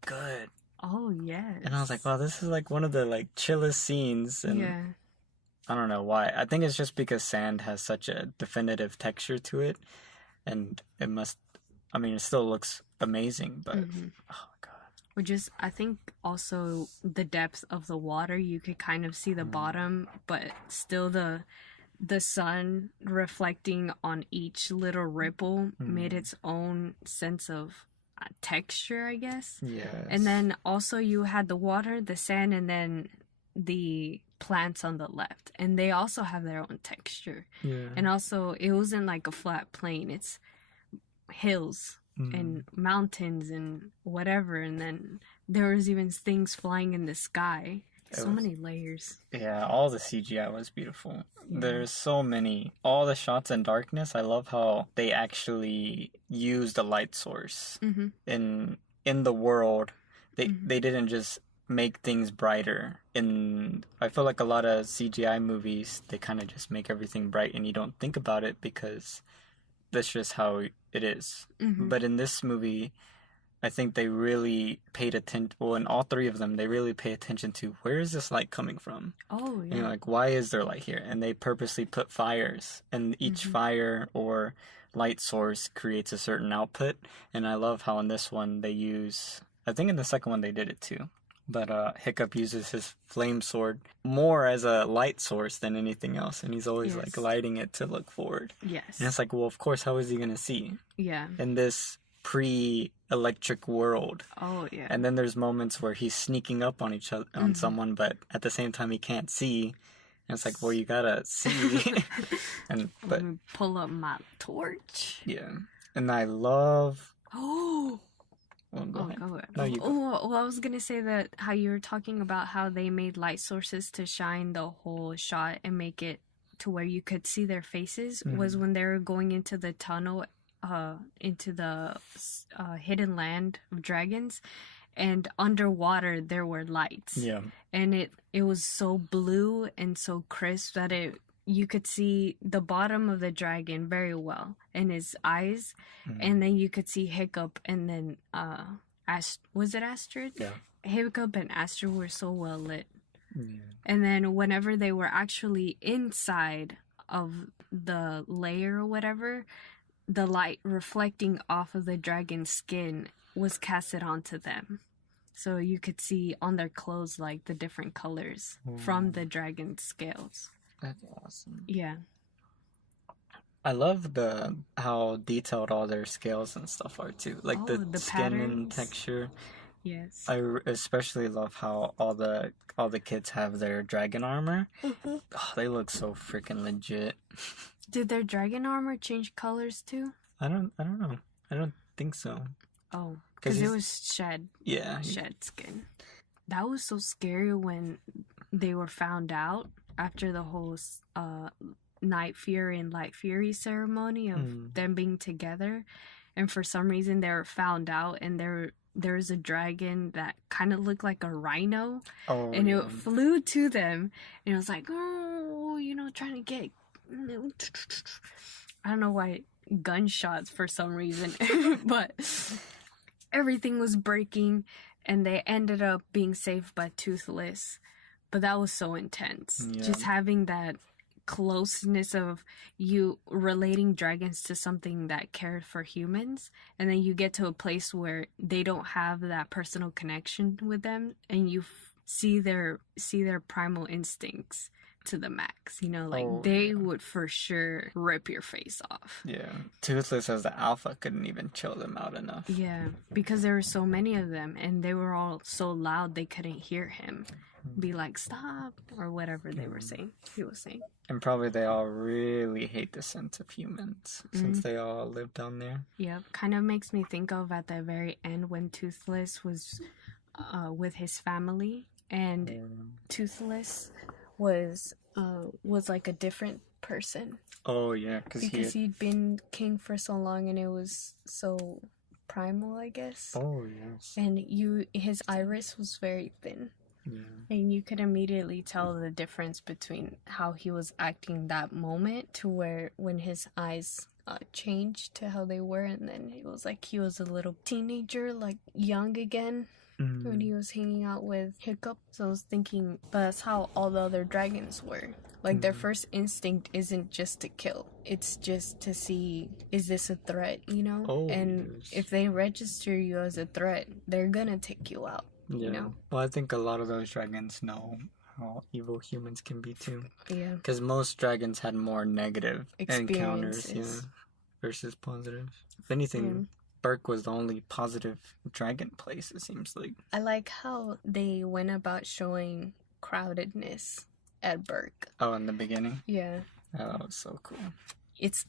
good. Oh, yes. And I was like, wow, this is, like, one of the, like, chillest scenes. And I don't know why. I think it's just because sand has such a definitive texture to it. And it still looks amazing, but, oh my God. Or just, I think also the depth of the water, you could kind of see the bottom, but still the sun reflecting on each little ripple made its own sense of texture, I guess. Yes. And then also you had the water, the sand, and then the plants on the left, and they also have their own texture. And also it wasn't like a flat plain, it's hills and mountains and whatever, and then there was even things flying in the sky. Many layers. Yeah, all the CGI was beautiful. There's so many. All the shots in darkness, I love how they actually used a light source in the world. They didn't just make things brighter. I feel like a lot of CGI movies, they kind of just make everything bright and you don't think about it because that's just how it is. But in this movie, I think they really paid attention. Well, in all three of them, they really pay attention to where is this light coming from? Oh, yeah. And like, why is there light here? And they purposely put fires, and each fire or light source creates a certain output. And I love how in this one they use. I think in the second one they did it too. But Hiccup uses his flame sword more as a light source than anything else. And he's always like lighting it to look forward. Yes. And it's like, well, of course, how is he going to see? Yeah. In this pre-electric world. Oh, yeah. And then there's moments where he's sneaking up on on someone, but at the same time he can't see. And it's like, well, you gotta see. But pull up my torch. Yeah. And I love... Oh! Well, go ahead. No, you go. Well, I was gonna say that how you were talking about how they made light sources to shine the whole shot and make it to where you could see their faces was when they were going into the tunnel, into the hidden land of dragons, and underwater there were lights. Yeah. And it was so blue and so crisp that you could see the bottom of the dragon very well and his eyes, and then you could see Hiccup, and then was it Astrid? Yeah. Hiccup and Astrid were so well lit. Yeah. And then whenever they were actually inside of the layer or whatever, the light reflecting off of the dragon's skin was casted onto them. So you could see on their clothes like the different colors from the dragon's scales. That's awesome. Yeah. I love how detailed all their scales and stuff are too. Like the skin patterns and texture. Yes. I especially love how all the kids have their dragon armor. Oh, they look so freaking legit. Did their dragon armor change colors too? I don't know. I don't think so. Oh. Because it was shed skin. That was so scary when they were found out after the whole Night Fury and Light Fury ceremony of them being together. And for some reason they were found out, and there's a dragon that kind of looked like a rhino. Oh, and it flew to them, and it was like, oh, trying to get... I don't know why gunshots for some reason, but everything was breaking, and they ended up being saved by Toothless. But that was so intense. Yeah. Just having that closeness of you relating dragons to something that cared for humans, and then you get to a place where they don't have that personal connection with them, and you see their primal instincts to the max. They would for sure rip your face off. Yeah. Toothless as the alpha couldn't even chill them out enough. Yeah, because there were so many of them, and they were all so loud they couldn't hear him be like, stop, or whatever they were saying. He was saying. And probably they all really hate the sense of humans since they all live down there. Yeah, kind of makes me think of at the very end when Toothless was with his family, and Toothless was like a different person. Oh yeah, because he'd been king for so long, and it was so primal, I guess. Oh yes. And his iris was very thin. Yeah. And you could immediately tell the difference between how he was acting that moment to when his eyes changed to how they were, and then it was like he was a little teenager, like young again. When he was hanging out with Hiccup. So I was thinking that's how all the other dragons were. Like their first instinct isn't just to kill. It's just to see, is this a threat, Oh, and yes. if they register you as a threat, they're gonna take you out. Yeah. Well, I think a lot of those dragons know how evil humans can be too. Yeah. Because most dragons had more negative encounters, versus positive. If anything, Burke was the only positive dragon place, it seems like. I like how they went about showing crowdedness at Burke. Oh, in the beginning? Yeah. Oh, that was so cool. It's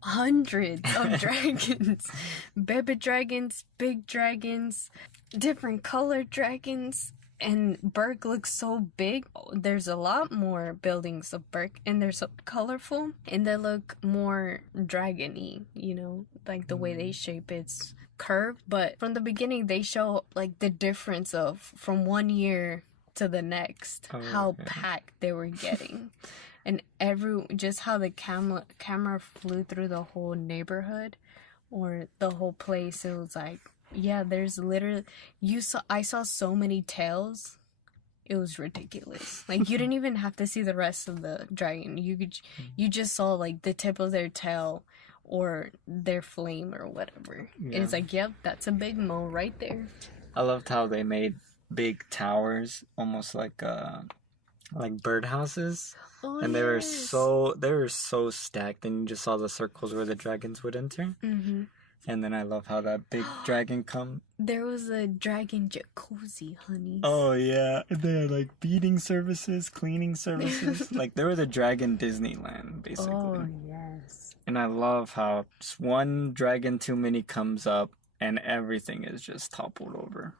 hundreds of dragons. Baby dragons, big dragons, different colored dragons. And Burke looks so big. There's a lot more buildings of Burke, and they're so colorful, and they look more dragon-y, like the way they shape it's curved. But from the beginning, they show like the difference of from one year to the next, how packed they were getting. And just how the camera flew through the whole neighborhood or the whole place. It was like, yeah, there's literally I saw so many tails. It was ridiculous. Like you didn't even have to see the rest of the dragon. You just saw like the tip of their tail or their flame or whatever. Yeah. And it's like, yep, that's a big mole right there. I loved how they made big towers, almost like birdhouses. Oh, and they were so stacked, and you just saw the circles where the dragons would enter. Mm-hmm. And then I love how that big dragon come. There was a dragon jacuzzi, honey. Oh yeah, they had like feeding services, cleaning services. Like there was a dragon Disneyland, basically. Oh yes. And I love how just one dragon too many comes up, and everything is just toppled over.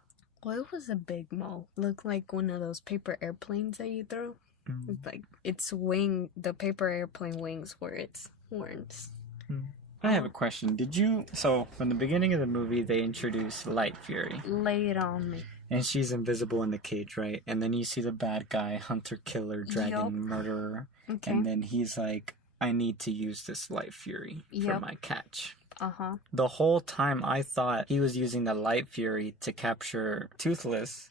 Well, it was a big mole. Looked like one of those paper airplanes that you throw. Like its wing, the paper airplane wings were its horns. I have a question. So from the beginning of the movie, they introduced Light Fury. Lay it on me. And she's invisible in the cage, right? And then you see the bad guy, hunter, killer, dragon, murderer. Okay. And then he's like, I need to use this Light Fury for my catch. Uh-huh. The whole time I thought he was using the Light Fury to capture Toothless,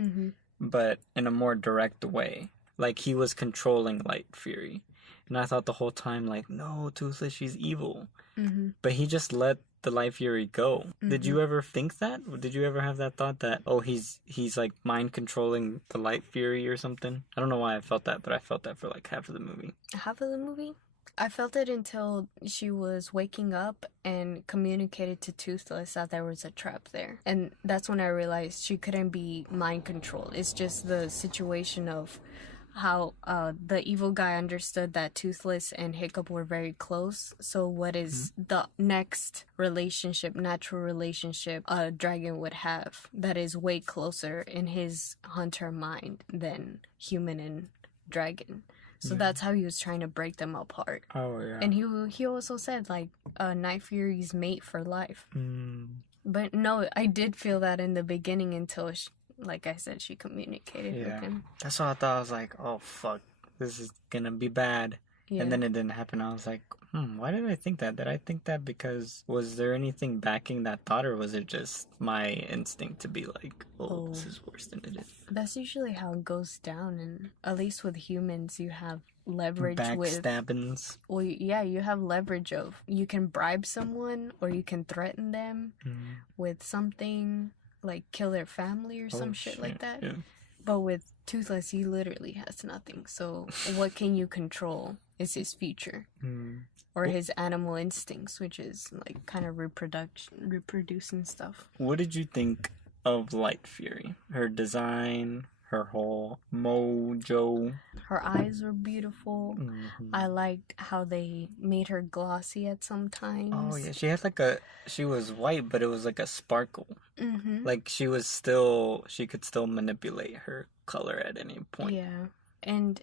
but in a more direct way. Like he was controlling Light Fury. And I thought the whole time, like, no, Toothless, she's evil. But he just let the Light Fury go. Did you ever think that? Did you ever have that thought that, he's like mind controlling the Light Fury or something? I don't know why I felt that, but I felt that for like half of the movie. Half of the movie? I felt it until she was waking up and communicated to Toothless that there was a trap there. And that's when I realized she couldn't be mind controlled. It's just the situation of how the evil guy understood that Toothless and Hiccup were very close. So what is the next relationship, natural relationship a dragon would have that is way closer in his hunter mind than human and dragon? So that's how he was trying to break them apart. Oh, yeah. And he also said, like, Night Fury's mate for life. But no, I did feel that in the beginning until, like I said, she communicated with him. That's what I thought. I was like, oh, fuck, this is gonna be bad. Yeah. And then it didn't happen. I was like, why did I think that? Did I think that because, was there anything backing that thought, or was it just my instinct to be like, oh, this is worse than it is? That's usually how it goes down, and at least with humans, you have leverage with... Backstabbings. Well, yeah, you have leverage of, you can bribe someone, or you can threaten them with something, like kill their family or some shit like that. Yeah. But with Toothless, he literally has nothing. So what can you control is his future. Or his animal instincts, which is like kind of reproducing stuff. What did you think of Light Fury? Her design, her whole mojo. Her eyes were beautiful. I liked how they made her glossy at some times. Oh yeah, she had she was white, but it was like a sparkle. Like she could still manipulate her color at any point. Yeah, and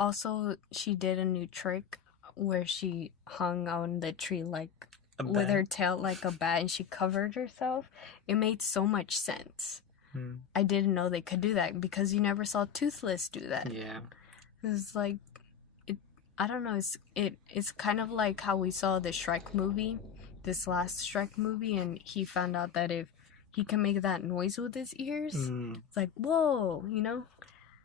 also she did a new trick where she hung on the tree like with her tail like a bat, and she covered herself. It made so much sense. I didn't know they could do that because you never saw Toothless do that. Yeah, it's like I don't know. It's kind of like how we saw the Shrek movie, this last Shrek movie, and he found out that if he can make that noise with his ears, it's like whoa, you know.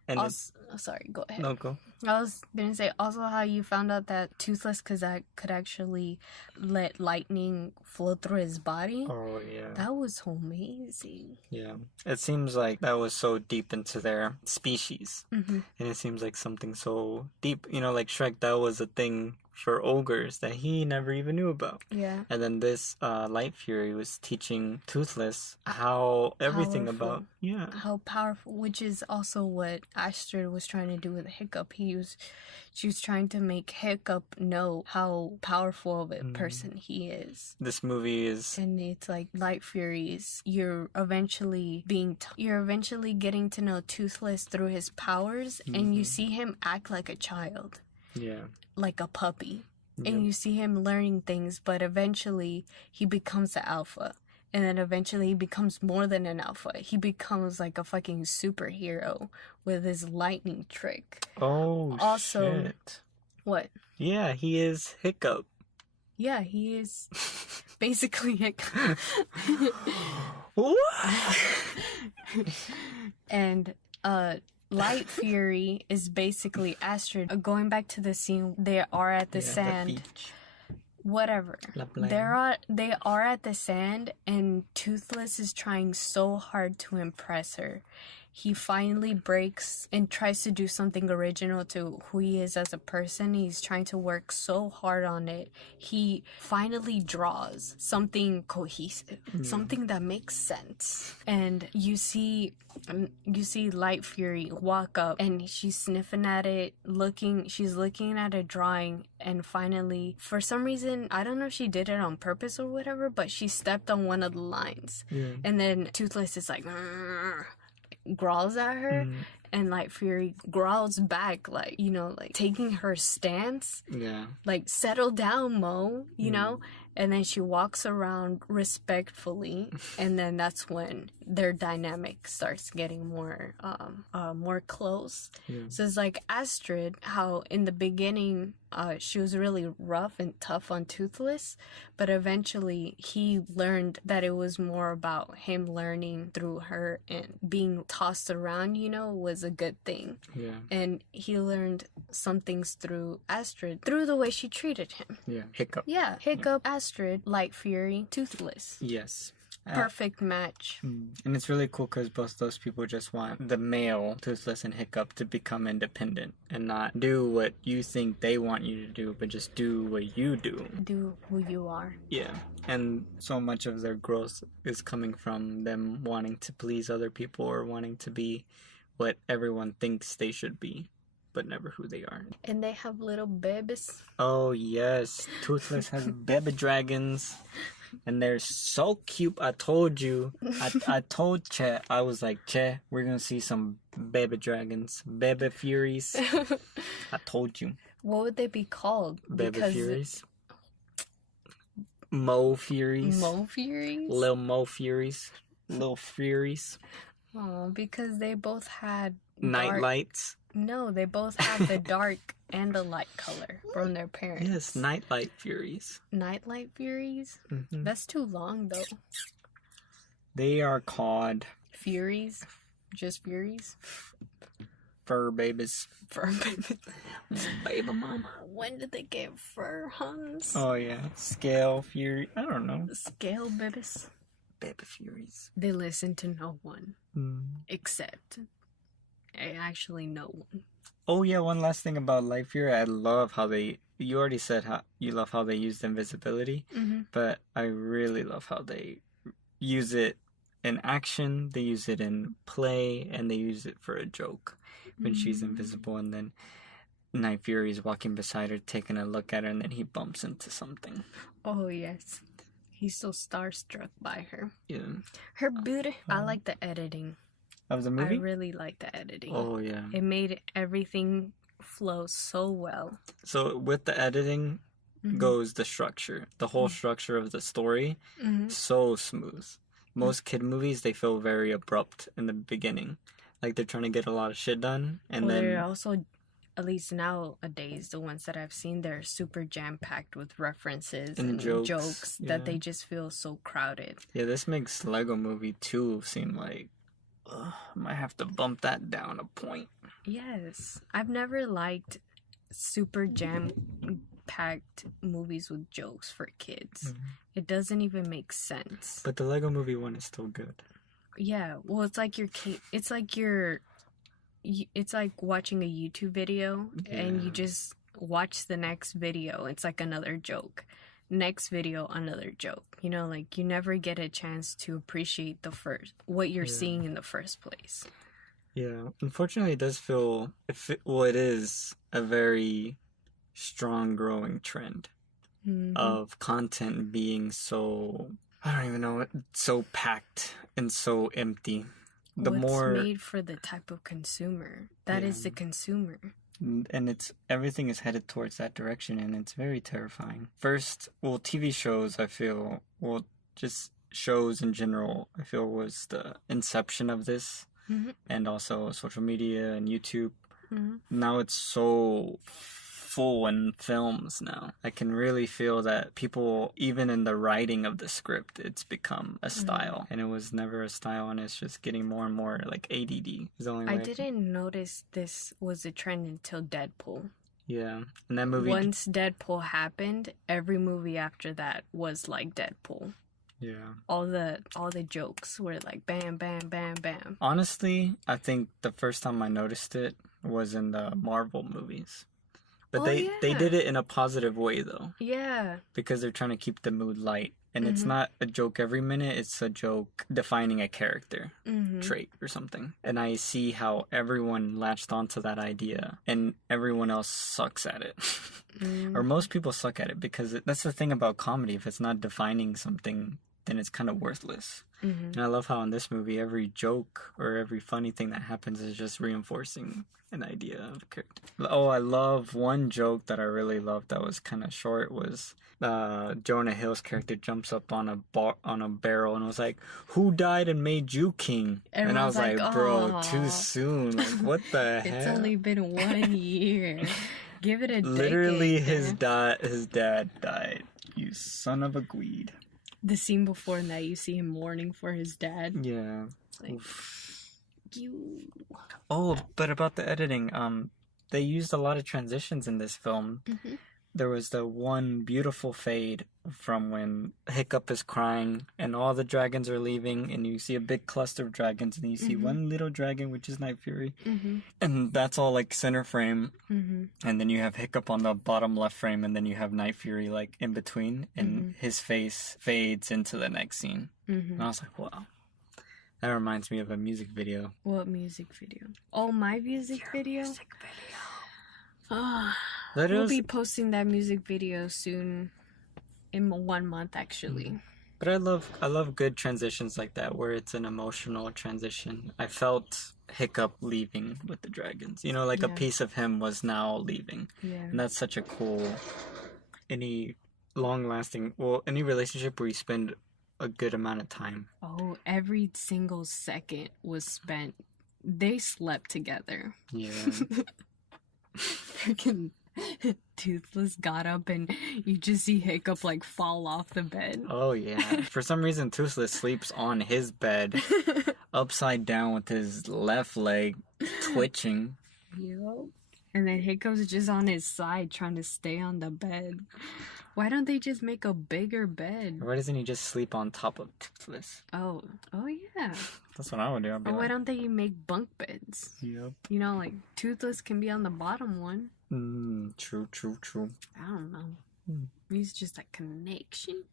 And also, sorry, go ahead. No, go. I was gonna say also how you found out that Toothless could actually let lightning flow through his body. Oh yeah, that was amazing. Yeah, it seems like that was so deep into their species, and it seems like something so deep. You know, like Shrek, that was a thing for ogres that he never even knew about. Yeah. And then this Light Fury was teaching Toothless how everything powerful. About how powerful, which is also what Astrid was trying to do with Hiccup. She was trying to make Hiccup know how powerful of a person he is. This movie is, and it's like Light Furies. You're eventually getting to know Toothless through his powers, and you see him act like a child. Yeah. Like a puppy. Yep. And you see him learning things, but eventually he becomes the alpha. And then eventually he becomes more than an alpha. He becomes like a fucking superhero with his lightning trick. Oh, also, shit. What? Yeah, he is Hiccup. Yeah, he is basically Hiccup. What? And, Light Fury is basically Astrid. Going back to the scene, they are at the sand. The beach. Whatever. They are at the sand, and Toothless is trying so hard to impress her. He finally breaks and tries to do something original to who he is as a person. He's trying to work so hard on it. He finally draws something cohesive, something that makes sense. And you see Light Fury walk up, and she's sniffing at it, she's looking at a drawing, and finally, for some reason, I don't know if she did it on purpose or whatever, but she stepped on one of the lines. Yeah. And then Toothless is like, growls at her, and Light Fury growls back, like, you know, like taking her stance. Yeah. Like, settle down, Mo, you know? And then she walks around respectfully, and then that's when their dynamic starts getting more close. Yeah. So it's like Astrid, how in the beginning she was really rough and tough on Toothless, but eventually he learned that it was more about him learning through her, and being tossed around, you know, was a good thing. Yeah. And he learned some things through Astrid, through the way she treated him. Yeah. Hiccup. Yeah. Hiccup, yeah. Astrid, Light Fury, Toothless. Yes. Perfect match. And it's really cool because both those people just want the male Toothless and Hiccup to become independent and not do what you think they want you to do, but just do what you do. Do who you are. Yeah. And so much of their growth is coming from them wanting to please other people or wanting to be what everyone thinks they should be. but never who they are. And they have little babies. Oh, yes. Toothless has baby dragons. And they're so cute. I told you. I told Che. I was like, Che, we're going to see some baby dragons. Baby Furies. I told you. What would they be called? Baby Furies. Mo Furies. Mo Furies? Little Mo Furies. Little Furies. Oh, because they both had Night lights. No, they both have the dark and the light color from their parents. Yes, Nightlight Furies. Nightlight Furies? Mm-hmm. That's too long, though. They are called... Furies? Just Furies? Fur babies. Fur babies. Baby mama. When did they get fur, Hans? Oh, yeah. Scale Fury. I don't know. Scale babies. Baby Furies. They listen to no one. Except... actually no one. Oh yeah, one last thing about Light Fury. I love how they... You already said how you love how they used invisibility. But I really love how they use it in action. They use it in play. And they use it for a joke. When she's invisible and then Night Fury is walking beside her, taking a look at her, and then he bumps into something. Oh yes. He's so starstruck by her. Yeah. Her beauty. I like the editing. Of the movie? I really like the editing. Oh, yeah. It made everything flow so well. So with the editing goes the structure. The whole structure of the story. So smooth. Most kid movies, they feel very abrupt in the beginning. Like they're trying to get a lot of shit done. And then they're also, at least nowadays, the ones that I've seen, they're super jam-packed with references and jokes that they just feel so crowded. Yeah, this makes Lego Movie 2 seem like... I might have to bump that down a point. Yes. I've never liked super jam-packed movies with jokes for kids. It doesn't even make sense. But the Lego Movie 1 is still good. Yeah. Well, it's like it's like watching a YouTube video and you just watch the next video. It's like another joke. Next video, another joke. You know, like you never get a chance to appreciate what you're seeing in the first place. Yeah, unfortunately, it does feel it is a very strong growing trend of content being so, I don't even know, so packed and so empty. It's made for the type of consumer that is the consumer. And everything is headed towards that direction, and it's very terrifying. First, TV shows, I feel, just shows in general, I feel was the inception of this, and also social media and YouTube. Now it's so full in films now. I can really feel that people, even in the writing of the script, it's become a style. And it was never a style, and it's just getting more and more like ADD. I didn't notice this was a trend until Deadpool. Yeah. And that movie... Once Deadpool happened, every movie after that was like Deadpool. Yeah. All the jokes were like bam, bam, bam, bam. Honestly, I think the first time I noticed it was in the Marvel movies. But they did it in a positive way, though. Yeah. Because they're trying to keep the mood light. And it's not a joke every minute. It's a joke defining a character trait or something. And I see how everyone latched onto that idea. And everyone else sucks at it. Or most people suck at it. Because that's the thing about comedy. If it's not defining something, then it's kind of worthless. And I love how in this movie, every joke or every funny thing that happens is just reinforcing an idea of a character. Oh, I love one joke that I really loved that was kind of short was Jonah Hill's character jumps up on a barrel and was like, "Who died and made you king?" And I was like, bro, too soon. Like, what the hell? It's only been 1 year. Give it a decade. Literally, his dad died. You son of a gweed. The scene before that, you see him mourning for his dad. Yeah. Like, Oh, but about the editing, they used a lot of transitions in this film. There was the one beautiful fade from when Hiccup is crying and all the dragons are leaving, and you see a big cluster of dragons, and you see one little dragon, which is Night Fury, and that's all like center frame, and then you have Hiccup on the bottom left frame, and then you have Night Fury like in between, and his face fades into the next scene, and I was like, wow. That reminds me of a music video. What music video? Oh, my music video? We'll be posting that music video soon, in 1 month actually. But I love good transitions like that where it's an emotional transition. I felt Hiccup leaving with the dragons. You know, like a piece of him was now leaving. Yeah. And that's such a cool, any relationship where you spend a good amount of time. Oh, every single second was spent. They slept together. Yeah. Freaking Toothless got up and you just see Hiccup like fall off the bed. Oh yeah. For some reason Toothless sleeps on his bed upside down with his left leg twitching. Yep. And then Hiccup's just on his side trying to stay on the bed. Why don't they just make a bigger bed? Why doesn't he just sleep on top of Toothless? Oh yeah. That's what I would do. I'd be why don't they make bunk beds? Yep. You know, like Toothless can be on the bottom one. True. I don't know. It's just a connection.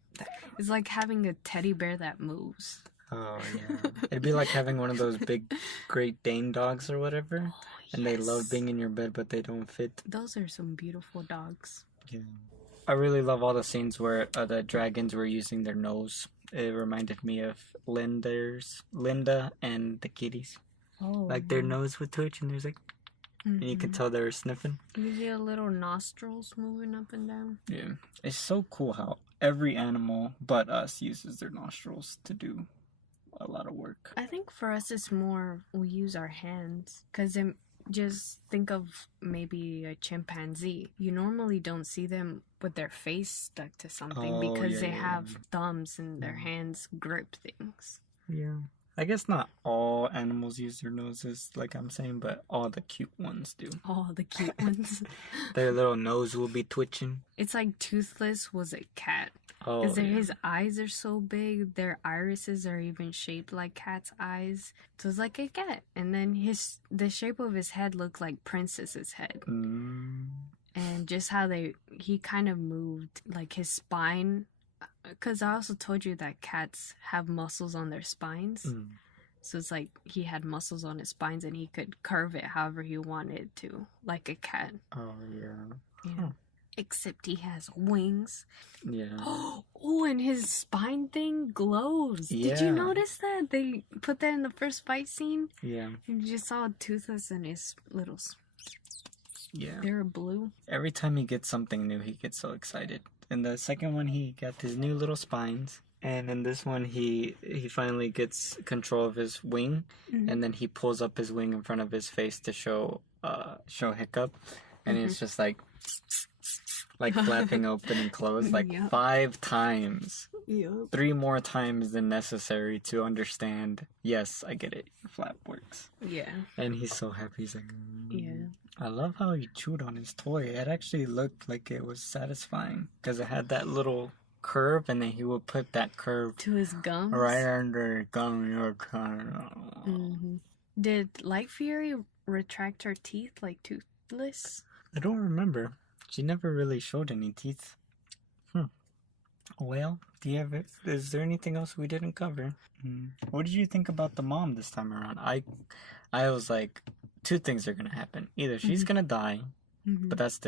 It's like having a teddy bear that moves. Oh, yeah. It'd be like having one of those big Great Dane dogs or whatever. Oh, and they love being in your bed, but they don't fit. Those are some beautiful dogs. Yeah. I really love all the scenes where the dragons were using their nose. It reminded me of Linda and the kitties. Oh. Like their nose would twitch and there's like... And you could tell they were sniffing. You see a little nostrils moving up and down. Yeah. It's so cool how every animal but us uses their nostrils to do a lot of work. I think for us it's more we use our hands. Because just think of maybe a chimpanzee. You normally don't see them with their face stuck to something because they have thumbs and their hands grip things. Yeah. I guess not all animals use their noses, like I'm saying, but all the cute ones do. All the cute ones. Their little nose will be twitching. It's like Toothless was a cat. Oh, Because his eyes are so big, their irises are even shaped like cat's eyes. So it's like a cat. And then the shape of his head looked like Princess's head. And just how he kind of moved, like his spine. Because I also told you that cats have muscles on their spines. So it's like he had muscles on his spines and he could curve it however he wanted to, like a cat. Oh, yeah. Yeah. Except he has wings. Yeah. Oh, and his spine thing glows. Yeah. Did you notice that? They put that in the first fight scene. Yeah. You just saw Toothless and his little... Yeah. They're blue. Every time he gets something new, he gets so excited. In the second one, he got his new little spines. And in this one, he finally gets control of his wing. And then he pulls up his wing in front of his face to show Hiccup. And it's just like flapping open and closed like 5 times. 3 more times than necessary to understand, yes, I get it. Flap works. Yeah. And he's so happy. He's like, Yeah. I love how he chewed on his toy. It actually looked like it was satisfying because it had that little curve, and then he would put that curve to his gums right under his gum. Did Light Fury retract her teeth like Toothless? I don't remember. She never really showed any teeth. Well, is there anything else we didn't cover? What did you think about the mom this time around? I was like, 2 things are gonna happen. Either she's gonna die, but that's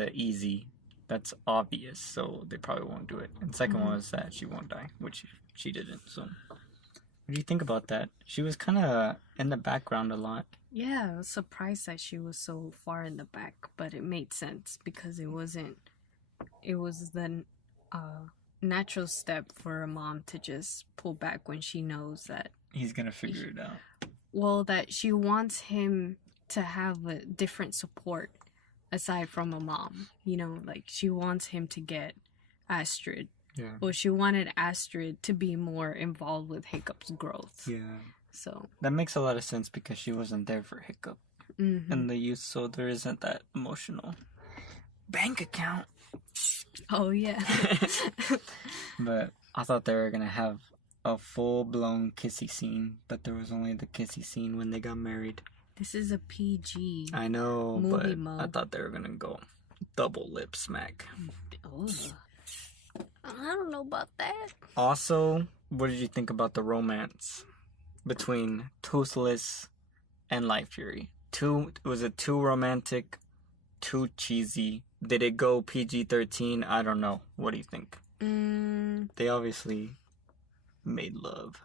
that's obvious, so they probably won't do it. And second one was that she won't die, which she didn't. So, what do you think about that? She was kind of in the background a lot. Yeah, I was surprised that she was so far in the back, but it made sense because it was the natural step for a mom to just pull back when she knows that he's gonna figure it out. Well, that she wants him to have a different support aside from a mom. You know, like she wants him to get Astrid. Yeah. Well, she wanted Astrid to be more involved with Hiccup's growth. Yeah. So that makes a lot of sense because she wasn't there for Hiccup in the youth, so there isn't that emotional bank account. Oh yeah. But I thought they were gonna have a full-blown kissy scene, but there was only the kissy scene when they got married. This is a PG. I know, movie but mode. I thought they were gonna go double lip smack. Ugh. I don't know about that. Also, what did you think about the romance between Toothless and Light Fury? Was it too romantic too cheesy? Did it go PG-13? I don't know. What do you think? They obviously made love.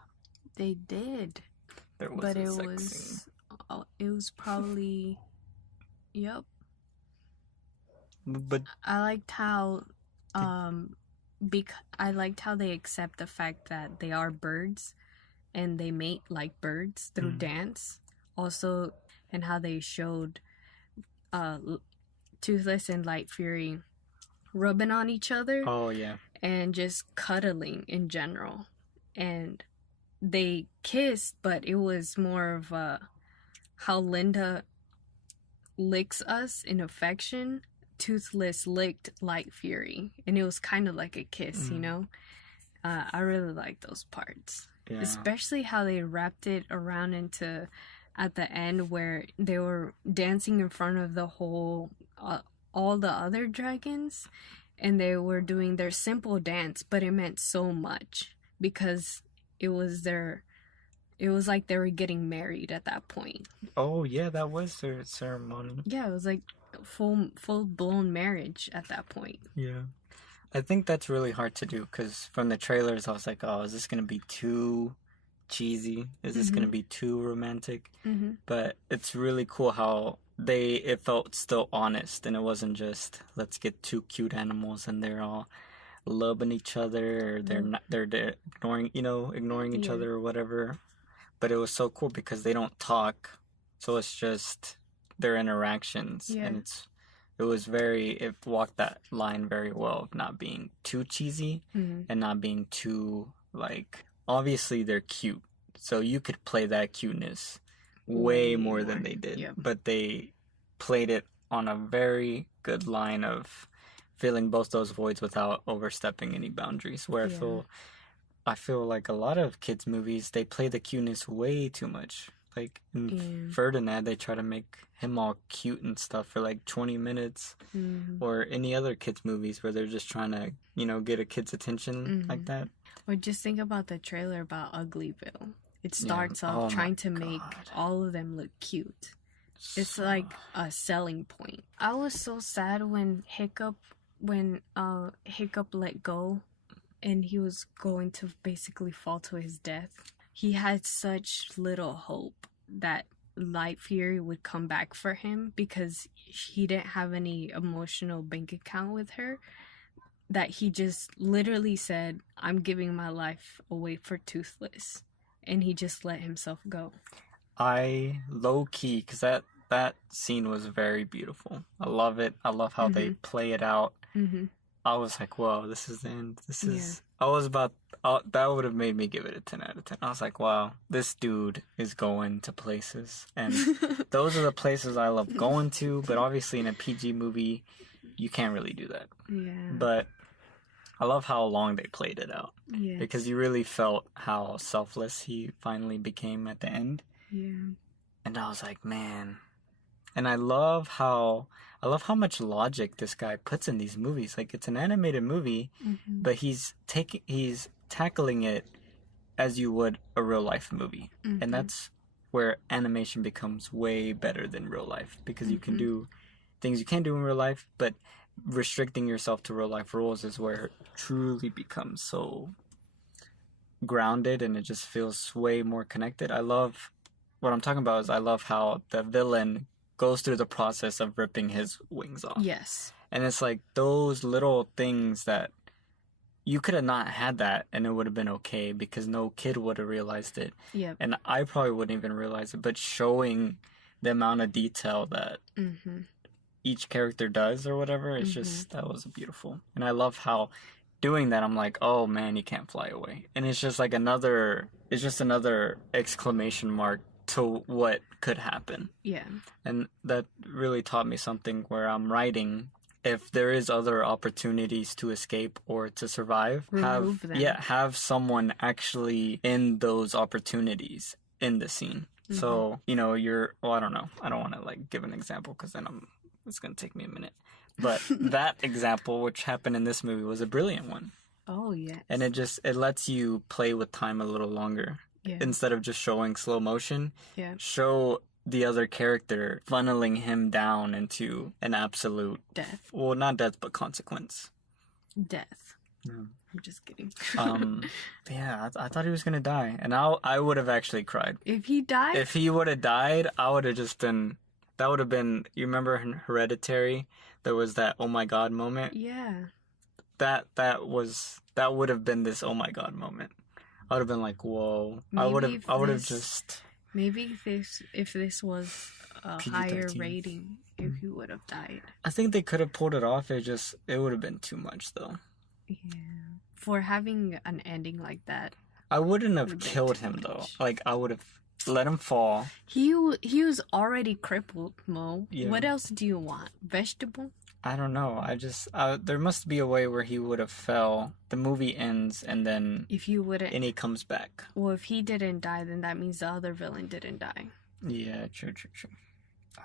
They did. There was a sex scene. It was probably... Yep. But I liked how I liked how they accept the fact that they are birds and they mate like birds through dance. Also, and how they showed Toothless and Light Fury rubbing on each other. Oh, yeah. And just cuddling in general. And they kissed, but it was more of how Linda licks us in affection. Toothless licked Light Fury, and it was kind of like a kiss, you know. I really like those parts, especially how they wrapped it around into at the end where they were dancing in front of the whole all the other dragons, and they were doing their simple dance, but it meant so much because it was like they were getting married at that point. Oh yeah, that was their ceremony. Yeah, it was like full blown marriage at that point. Yeah, I think that's really hard to do because from the trailers I was like, oh, is this gonna be too cheesy? Is this gonna be too romantic? But it's really cool how it felt still honest, and it wasn't just let's get two cute animals and they're all loving each other, or they're ignoring each other or whatever. But it was so cool because they don't talk, so it's just their interactions, and it walked that line very well of not being too cheesy and not being too, like, obviously they're cute, so you could play that cuteness way more than they did, but they played it on a very good line of filling both those voids without overstepping any boundaries, where I feel like a lot of kids movies, they play the cuteness way too much. Like in Ferdinand, they try to make him all cute and stuff for like 20 minutes. Or any other kids movies where they're just trying to, get a kid's attention like that. Or just think about the trailer about Uglyville. It starts off trying to make all of them look cute. It's like a selling point. I was so sad when Hiccup let go and he was going to basically fall to his death. He had such little hope that Light Fury would come back for him because he didn't have any emotional bank account with her, that he just literally said, I'm giving my life away for Toothless. And he just let himself go. I low-key, because that scene was very beautiful. I love it. I love how they play it out. I was like, whoa, this is the end. That would have made me give it a 10 out of 10. I was like, wow, this dude is going to places. And those are the places I love going to. But obviously in a PG movie, you can't really do that. Yeah. But I love how long they played it out. Yes. Because you really felt how selfless he finally became at the end. Yeah. And I was like, man. And I love how much logic this guy puts in these movies. Like, it's an animated movie, but he's tackling it as you would a real life movie. And that's where animation becomes way better than real life, because you can do things you can't do in real life, but restricting yourself to real life rules is where it truly becomes so grounded, and it just feels way more connected. I love how the villain goes through the process of ripping his wings off. Yes. And it's like those little things that you could have not had that and it would have been okay, because no kid would have realized it. Yep. And I probably wouldn't even realize it, but showing the amount of detail that each character does or whatever, it's just, that was beautiful. And I love how doing that, I'm like, oh man, you can't fly away. And it's just like another exclamation mark to what could happen. Yeah. And that really taught me something where I'm writing. If there is other opportunities to escape or to survive, have someone actually in those opportunities in the scene. So, I don't know. I don't want to give an example because then it's going to take me a minute. But that example, which happened in this movie, was a brilliant one. Oh, yes. And it lets you play with time a little longer. Yeah. Instead of just showing slow motion, yeah, show the other character funneling him down into an absolute death. Well, not death, but consequence. Death. Yeah. I'm just kidding. Yeah, I thought he was gonna die, and I would have actually cried. If he died? If he would have died, I would have just been. That would have been. You remember in Hereditary? There was that oh my god moment. Yeah. That would have been this oh my god moment. I would have been like, whoa. Maybe I would have just. Maybe if this was a PG-13. higher rating, if he would have died. I think they could have pulled it off. It would have been too much though. Yeah. For having an ending like that. I wouldn't have killed him though. Like I would have let him fall. He was already crippled, Mo. Yeah. What else do you want? Vegetable? I don't know. There must be a way where he would have fell. The movie ends and then if you wouldn't, and he comes back. Well, if he didn't die, then that means the other villain didn't die. Yeah, true.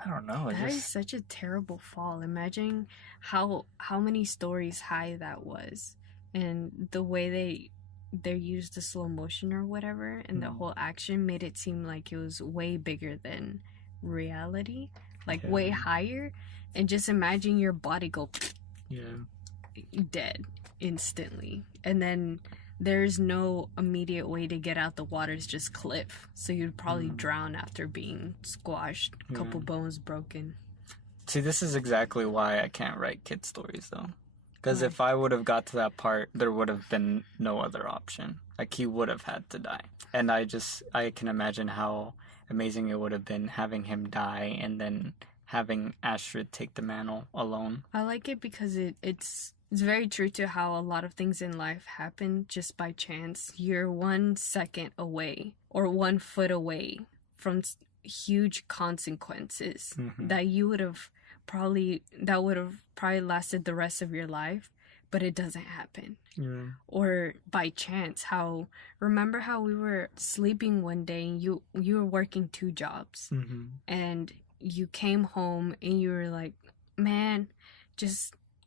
I don't know. That is such a terrible fall. Imagine how many stories high that was, and the way they used the slow motion or whatever, and the whole action made it seem like it was way bigger than reality, like way higher. And just imagine your body go dead instantly, and then there's no immediate way to get out the water. It's just cliff, so you'd probably drown after being squashed, a couple bones broken. See, this is exactly why I can't write kid stories though, because if I would have got to that part, there would have been no other option. Like he would have had to die, and I can imagine how amazing it would have been having him die and then having Astrid take the mantle alone. I like it because it's very true to how a lot of things in life happen just by chance. You're 1 second away or 1 foot away from huge consequences that would have probably lasted the rest of your life, but it doesn't happen. Yeah. Or by chance, remember how we were sleeping one day and you were working 2 jobs and you came home and you were like, man,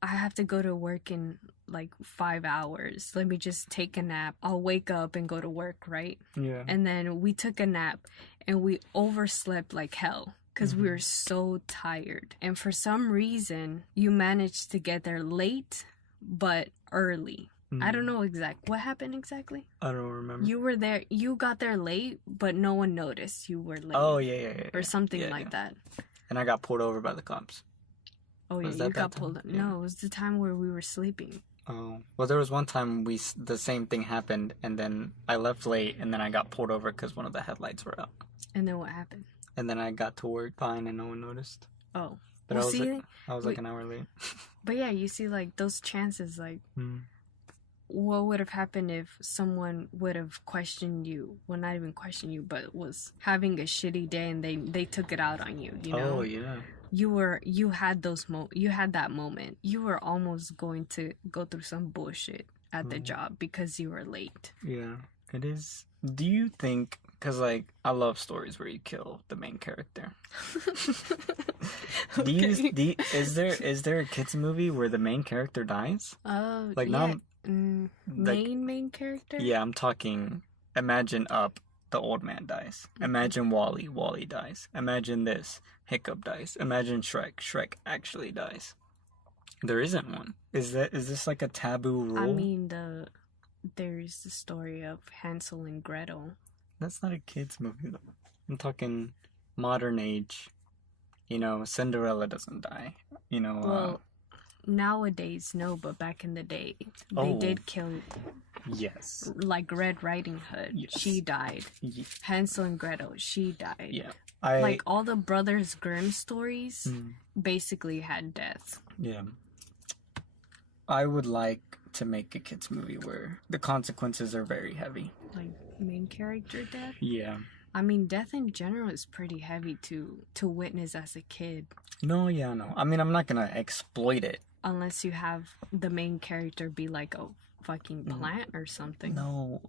I have to go to work in like 5 hours. Let me just take a nap. I'll wake up and go to work, right? Yeah. And then we took a nap and we overslept like hell because we were so tired. And for some reason, you managed to get there late but early. I don't know what happened exactly. I don't remember. You were there. You got there late, but no one noticed you were late. Oh yeah. Or something like that. And I got pulled over by the cops. Oh yeah, you got pulled over. No, it was the time where we were sleeping. Oh well, there was one time the same thing happened, and then I left late, and then I got pulled over because one of the headlights were out. And then what happened? And then I got to work fine, and no one noticed. Oh, but I was like an hour late. But yeah, you see, like those chances, like. What would have happened if someone would have questioned you? Well, not even questioned you, but was having a shitty day and they took it out on you, you know? Oh, yeah. You had that moment. You were almost going to go through some bullshit at the job because you were late. Yeah, it is. Do you think, because like I love stories where you kill the main character. Is there a kids movie where the main character dies? Like yeah. now Main character? Yeah, I'm talking. Imagine Up, the old man dies. Imagine Wally dies. Imagine this, Hiccup dies. Imagine Shrek actually dies. There isn't one. Is this like a taboo rule? I mean, there's the story of Hansel and Gretel. That's not a kids movie though. I'm talking modern age. You know, Cinderella doesn't die. You know. Well, nowadays, no, but back in the day, they did kill. Yes. Like Red Riding Hood, yes. She died. Hansel and Gretel, she died. Yeah. Like all the Brothers Grimm stories basically had death. Yeah. I would like to make a kids movie where the consequences are very heavy. Like main character death? Yeah. I mean, death in general is pretty heavy to witness as a kid. No. I mean, I'm not gonna exploit it. Unless you have the main character be like a fucking plant or something. No.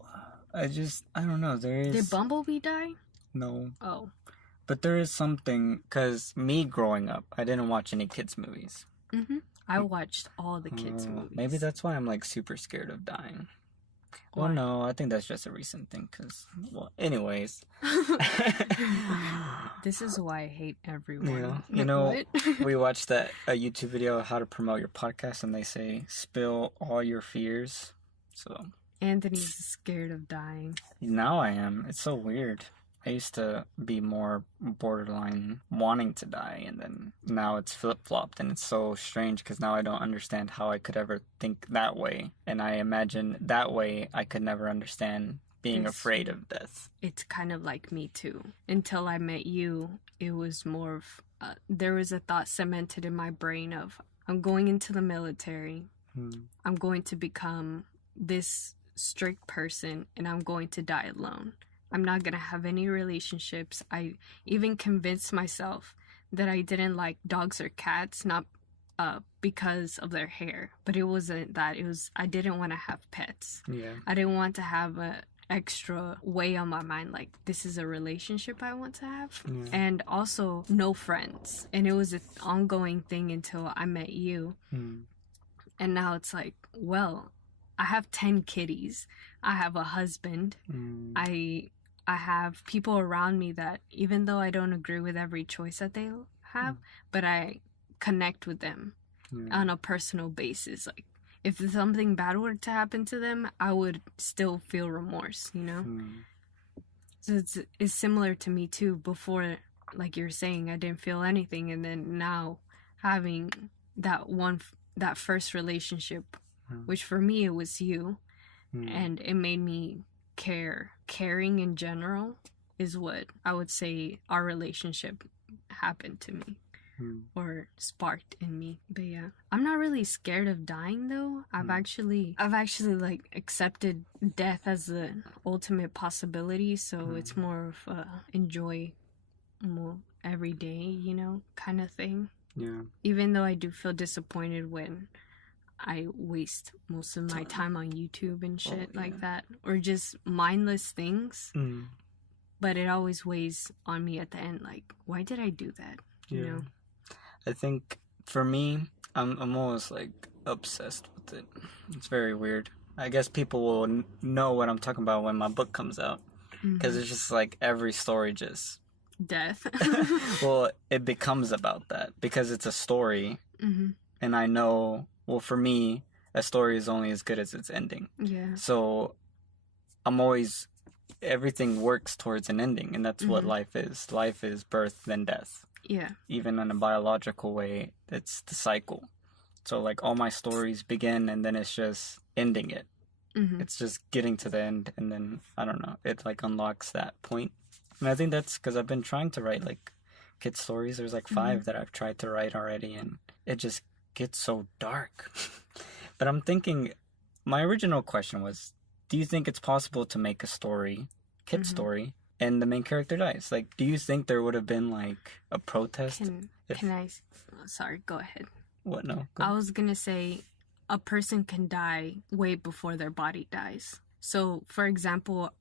I don't know. Did Bumblebee die? No. Oh. But there is something, because me growing up, I didn't watch any kids movies. I watched all the kids movies. Maybe that's why I'm like super scared of dying. Well, no, I think that's just a recent thing. Cause, well, anyways. This is why I hate everyone. Yeah. We watched a YouTube video of how to promote your podcast, and they say spill all your fears. So Anthony's scared of dying. Now I am. It's so weird. I used to be more borderline wanting to die, and then now it's flip-flopped, and it's so strange because now I don't understand how I could ever think that way, and I imagine that way I could never understand being afraid of death. It's kind of like me too. Until I met you, it was more of, there was a thought cemented in my brain of, I'm going into the military, I'm going to become this strict person, and I'm going to die alone. I'm not going to have any relationships. I even convinced myself that I didn't like dogs or cats, not because of their hair, but it wasn't that. It was, I didn't want to have pets. Yeah. I didn't want to have a extra weight on my mind, like this is a relationship I want to have. And also no friends, and it was an ongoing thing until I met you. And now it's like, well, I have 10 kitties, I have a husband, I have people around me that even though I don't agree with every choice that they have, but I connect with them on a personal basis. Like if something bad were to happen to them, I would still feel remorse, So it's similar to me too. Before, like you're saying, I didn't feel anything, and then now having that first relationship, which for me it was you, and it made me care. Caring in general is what I would say our relationship happened to me. Or sparked in me. But yeah, I'm not really scared of dying though. I've actually like accepted death as the ultimate possibility, so it's more of a enjoy more every day, kind of thing. Yeah. Even though I do feel disappointed when I waste most of my time on YouTube and shit like that, or just mindless things. But it always weighs on me at the end, like, why did I do that? You know? I think for me, I'm almost like obsessed with it. It's very weird. I guess people will know what I'm talking about when my book comes out, because it's just like every story just death. Well, it becomes about that because it's a story, and I know. Well, for me, a story is only as good as its ending. Yeah. So everything works towards an ending, and that's what life is. Life is birth, then death. Yeah. Even in a biological way, it's the cycle. So, like, all my stories begin, and then it's just ending it. It's just getting to the end, and then, I don't know, it, like, unlocks that point. And I think that's because I've been trying to write, like, kid stories. There's, like, 5 that I've tried to write already, and it just gets so dark. But I'm thinking, my original question was, do you think it's possible to make a story, kid story, and the main character dies? Like, do you think there would have been, like, a protest? Sorry, go ahead. What? No. I was gonna say, a person can die way before their body dies. So, for example,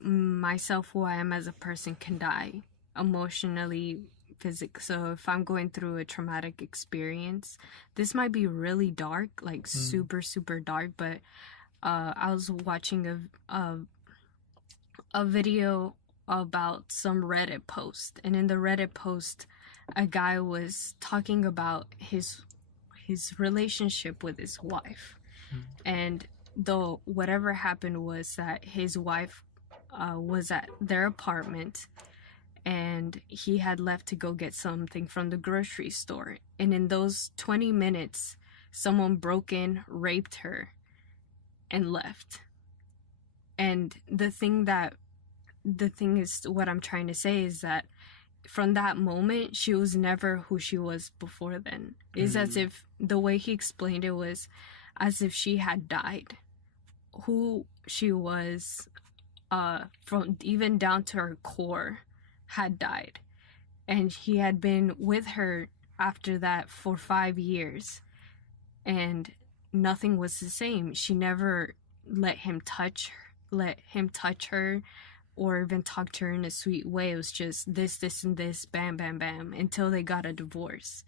myself, who I am as a person, can die emotionally, physically. So if I'm going through a traumatic experience, this might be really dark, like super, super dark, but I was watching a video about some Reddit post, and in the Reddit post, a guy was talking about his relationship with his wife. And though whatever happened was that his wife was at their apartment, and he had left to go get something from the grocery store, and in those 20 minutes someone broke in, raped her, and left. And the thing is, what I'm trying to say is that from that moment, she was never who she was before then. It's as if, the way he explained it was as if she had died. Who she was, from even down to her core, had died. And he had been with her after that for 5 years. And nothing was the same. She never let him touch her, or even talk to her in a sweet way. It was just this, and this, bam, bam, bam, until they got a divorce.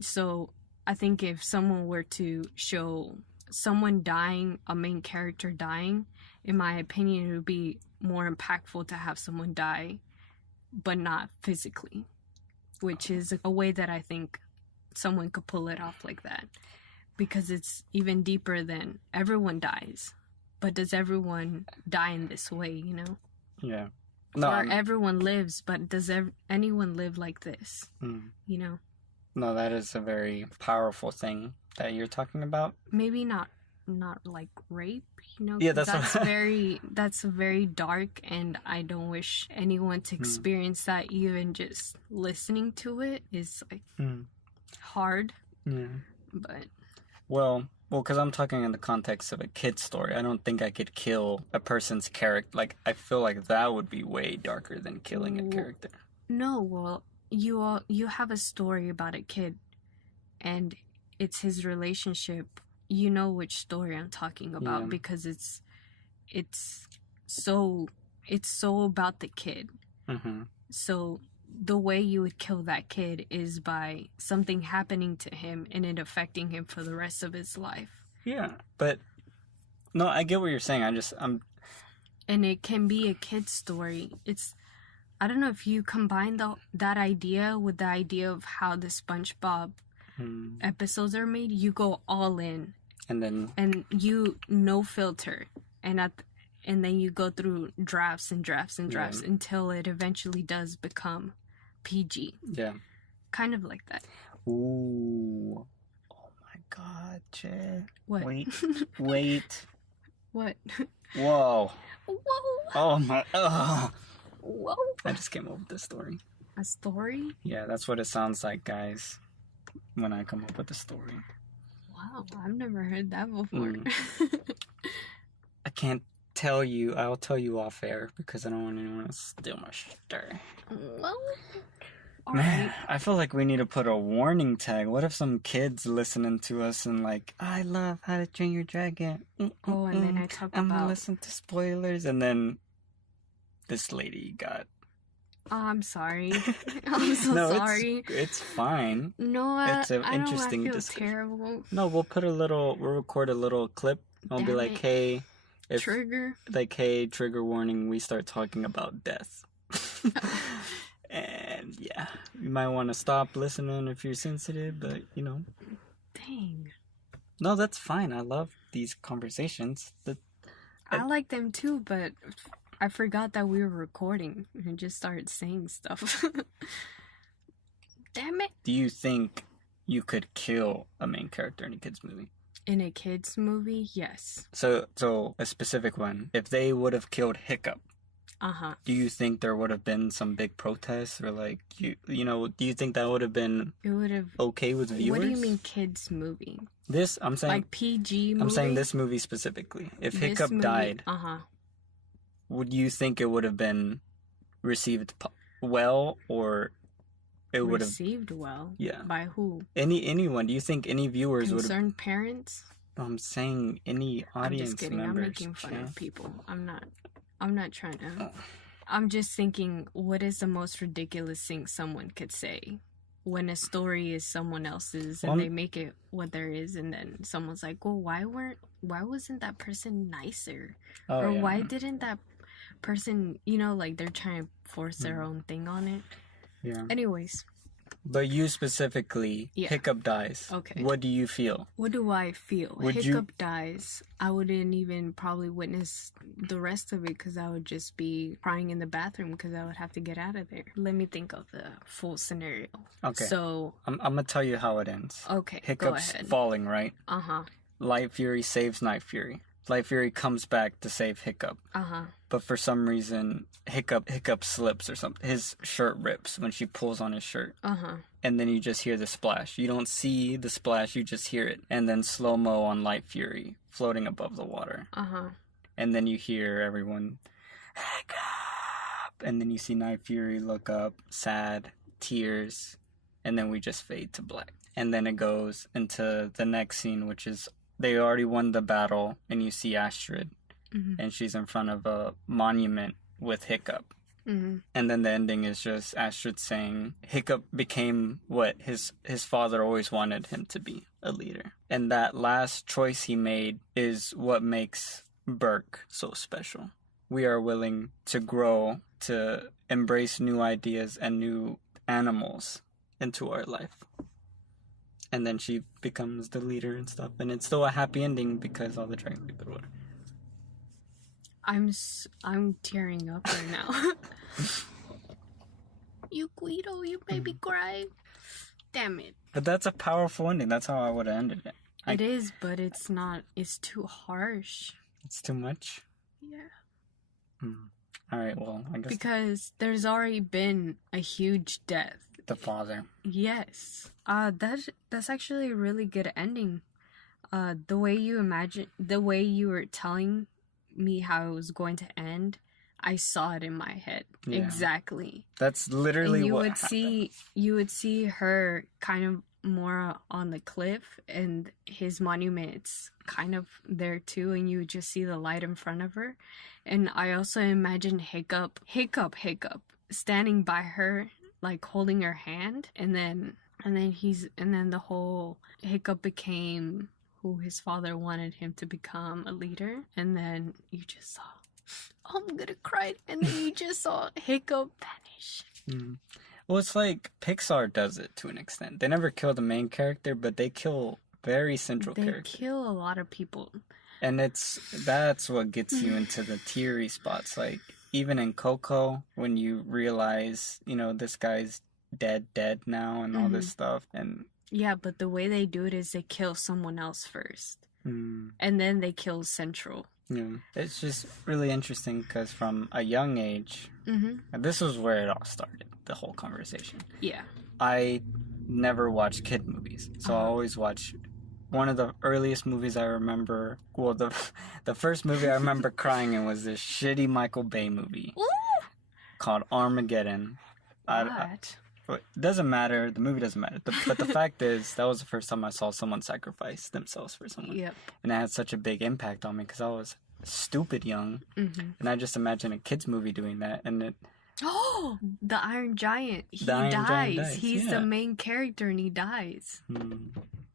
So I think if someone were to show someone dying, a main character dying, in my opinion, it would be more impactful to have someone die, but not physically, which is a way that I think someone could pull it off like that, because it's even deeper than everyone dies, but does everyone die in this way, you know? Yeah. No, or everyone lives, but does anyone live like this? You know? No, that is a very powerful thing that you're talking about. Maybe not like rape, you know? Yeah, that's very dark, and I don't wish anyone to experience that. Even just listening to it is like hard. Yeah. But well, because I'm talking in the context of a kid's story. I don't think I could kill a person's character. Like, I feel like that would be way darker than killing a character. No, well, you have a story about a kid, and it's his relationship. You know which story I'm talking about, because it's so about the kid. So the way you would kill that kid is by something happening to him and it affecting him for the rest of his life. Yeah, but no, I get what you're saying. And it can be a kid's story. I don't know if you combine that idea with the idea of how the SpongeBob episodes are made. You go all in, and you no filter, and then you go through drafts and drafts and drafts until it eventually does become PG. Yeah. Kind of like that. Ooh. Oh my God, Jay. What? Wait. What? Whoa. Oh my. Oh. Whoa. I just came up with this story. A story? Yeah, that's what it sounds like, guys, when I come up with a story. Wow, I've never heard that before. I can't tell you. I'll tell you off air because I don't want anyone to steal my story. Well, man, I feel like we need to put a warning tag. What if some kids listening to us and like, I love How to Train Your Dragon. And then I talk I'm about... gonna listen to spoilers, and then this lady got... Oh, I'm sorry. I'm so sorry. It's fine. No, it's an interesting feel discussion. Terrible. No, we'll record a little clip. I'll be like, hey... Trigger? Like, hey, trigger warning, we start talking about death. And yeah, you might want to stop listening if you're sensitive, but you know. Dang. No, that's fine. I love these conversations. I like them too, but I forgot that we were recording and just started saying stuff. Damn it. Do you think you could kill a main character in a kid's movie? In a kid's movie, yes. So a specific one. If they would have killed Hiccup, do you think there would have been some big protests, or like do you think that would have been okay with viewers? What do you mean kids movie? I'm saying like PG movie. I'm saying this movie specifically. If Hiccup died, would you think it would have been received well, or it would have received well? Yeah. By who? Anyone? Do you think any viewers would have? Concerned parents? I'm saying any audience I'm just kidding. members. I'm making fun of people. I'm not trying to. Oh. I'm just thinking, what is the most ridiculous thing someone could say when a story is someone else's and they make it what there is, and then someone's like, well, why wasn't that person nicer? Why didn't that person, like they're trying to force their own thing on it? Yeah. Anyways. But you specifically, Hiccup dies. Okay. What do you feel? What do I feel? Hiccup dies. I wouldn't even probably witness the rest of it because I would just be crying in the bathroom because I would have to get out of there. Let me think of the full scenario. Okay. So... I'm going to tell you how it ends. Okay, Hiccup's go ahead. Falling, right? Uh-huh. Light Fury saves Night Fury. Light Fury comes back to save Hiccup. Uh-huh. But for some reason, Hiccup slips or something. His shirt rips when she pulls on his shirt. Uh-huh. And then you just hear the splash. You don't see the splash, you just hear it. And then slow-mo on Light Fury floating above the water. Uh-huh. And then you hear everyone, Hiccup! And then you see Night Fury look up, sad, tears. And then we just fade to black. And then it goes into the next scene, which is they already won the battle, and you see Astrid. Mm-hmm. And she's in front of a monument with Hiccup. And then the ending is just Astrid saying Hiccup became what his father always wanted him to be, a leader. And that last choice he made is what makes Burke so special. We are willing to grow, to embrace new ideas and new animals into our life. And then she becomes the leader and stuff. And it's still a happy ending because all the dragon people were. I'm tearing up right now. You Guido, you made me cry. Damn it. But that's a powerful ending. That's how I would have ended it. It is, but it's not. It's too harsh. It's too much? Yeah. All right, well, I guess... Because there's already been a huge death. The father. Yes. That's actually a really good ending. The way you were telling me how it was going to end, I saw it in my head. Yeah. Exactly. That's literally what happened. You would see her kind of more on the cliff, and his monument's kind of there too, and you would just see the light in front of her. And I also imagine Hiccup standing by her, like holding her hand, and then the whole Hiccup became who his father wanted him to become, a leader. And then you just saw, oh, I'm gonna cry, and then you just saw Hiccup vanish. Well, it's like Pixar does it to an extent. They never kill the main character, but they kill very central characters. They kill a lot of people. And that's what gets you into the teary spots. Like, even in Coco, when you realize, this guy's dead now and all this stuff. And yeah, but the way they do it is they kill someone else first. And then they kill Central. Yeah. It's just really interesting because from a young age, and this was where it all started, the whole conversation. Yeah. I never watched kid movies. So I always watch... One of the earliest movies I remember... Well, the first movie I remember crying in was this shitty Michael Bay movie called Armageddon. What? It doesn't matter. The movie doesn't matter. But the fact is, that was the first time I saw someone sacrifice themselves for someone. Yep. And it had such a big impact on me because I was stupid young. And I just imagine a kid's movie doing that. And it... Oh! The Iron Giant. He dies. He's the main character and he dies.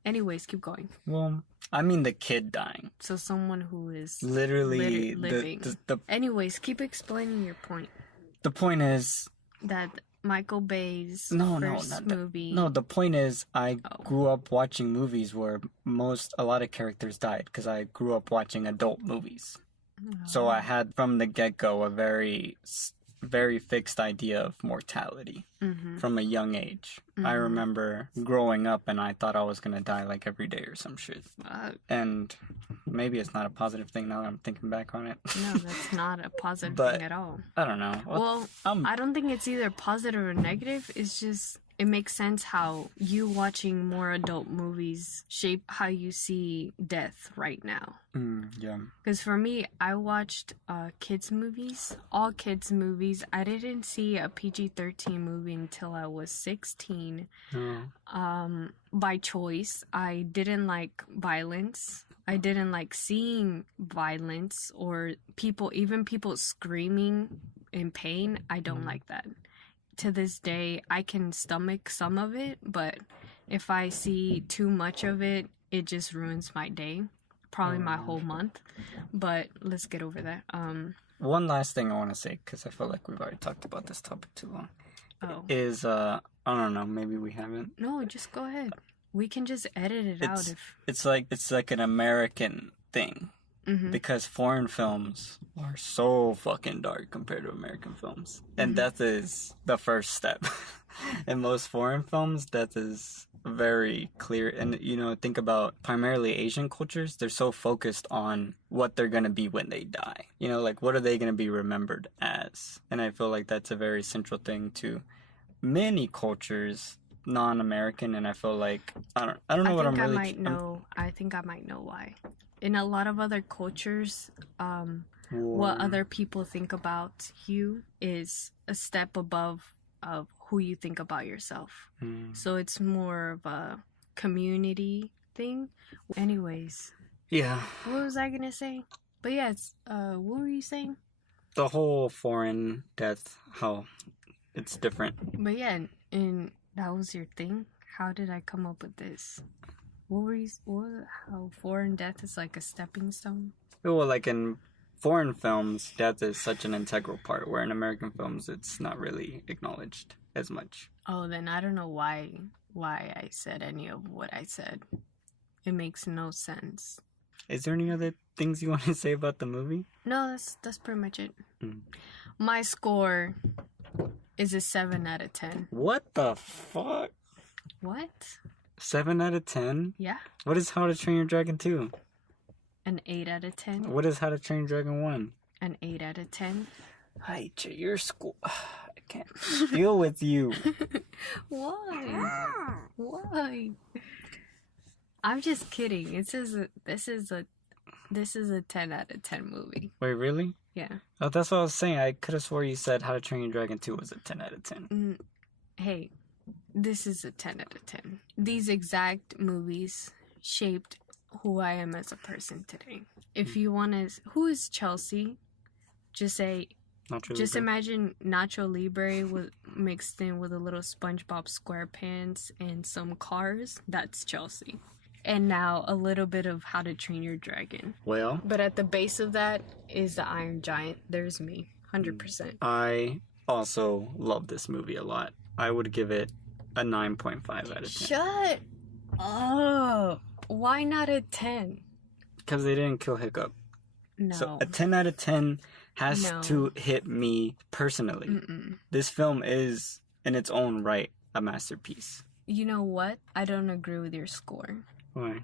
Anyways, keep going. Well, I mean the kid dying. So someone who is... Literally living. Anyways, keep explaining your point. The point is... That... Michael Bay's first movie. No, the point is I grew up watching movies where a lot of characters died because I grew up watching adult movies. So I had from the get-go a very, very fixed idea of mortality from a young age. I remember growing up and I thought I was going to die like every day or some shit. And maybe it's not a positive thing now that I'm thinking back on it. No, that's not a positive thing at all. I don't know. Well, I don't think it's either positive or negative. It's just, it makes sense how you watching more adult movies shape how you see death right now. Yeah. Because for me, I watched kids movies, all kids movies. I didn't see a PG-13 movie until I was 16. By choice. I didn't like violence. I didn't like seeing violence or people screaming in pain. I don't like that. To this day, I can stomach some of it, but if I see too much of it, it just ruins my day. Probably my whole month. But let's get over that. One last thing I want to say, because I feel like we've already talked about this topic too long. Is, I don't know, maybe we haven't. No, just go ahead. We can just edit it out if... It's like an American thing. Because foreign films are so fucking dark compared to American films. And death is the first step. In most foreign films, death is very clear. And, think about primarily Asian cultures. They're so focused on what they're going to be when they die. Like, what are they going to be remembered as? And I feel like that's a very central thing to many cultures, non-American. And I feel like, I don't know what I'm really... I think I might know why. In a lot of other cultures, what other people think about you is a step above of who you think about yourself. So it's more of a community thing. Anyways. Yeah. What was I gonna say? But yeah, it's, what were you saying? the whole foreign death, how it's different. But yeah, and that was your thing. How did I come up with this? How foreign death is like a stepping stone? Well, like in foreign films, death is such an integral part, where in American films, it's not really acknowledged as much. Oh, then I don't know why I said any of what I said. It makes no sense. Is there any other things you want to say about the movie? No, that's pretty much it. My score is a 7 out of 10. What the fuck? What? 7 out of 10? Yeah. What is How to Train Your Dragon 2? An 8 out of 10. What is How to Train Your Dragon 1? An 8 out of 10. Hi, your school. I can't deal with you. Why? Why? I'm just kidding. This is a 10 out of 10 movie. Wait, really? Yeah. Oh, that's what I was saying. I could have swore you said How to Train Your Dragon 2 was a 10 out of 10. Hey, this is a 10 out of 10. These exact movies shaped who I am as a person today. If you want to... Who is Chelsea? Just say... Just imagine Nacho Libre mixed in with a little SpongeBob SquarePants and some cars. That's Chelsea. And now a little bit of How to Train Your Dragon. Well... But at the base of that is the Iron Giant. There's me. 100%. I also love this movie a lot. I would give it a 9.5 out of 10. Shut up. Why not a 10? Because they didn't kill Hiccup. No. So a 10 out of 10 has to hit me personally. This film is, in its own right, a masterpiece. You know what? I don't agree with your score. Why?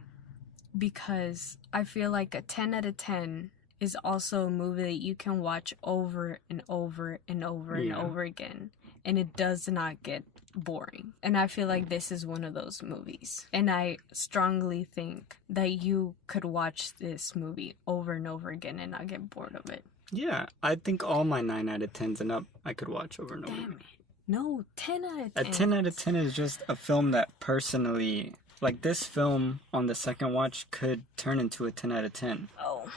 Because I feel like a 10 out of 10 is also a movie that you can watch over and over and over and over again. And it does not get boring. And I feel like this is one of those movies. And I strongly think that you could watch this movie over and over again and not get bored of it. Yeah, I think all my 9 out of 10s and up I could watch over and over. Damn it. No, 10 out of 10. A 10 out of 10 is just a film that personally... Like, this film on the second watch could turn into a 10 out of 10. Oh.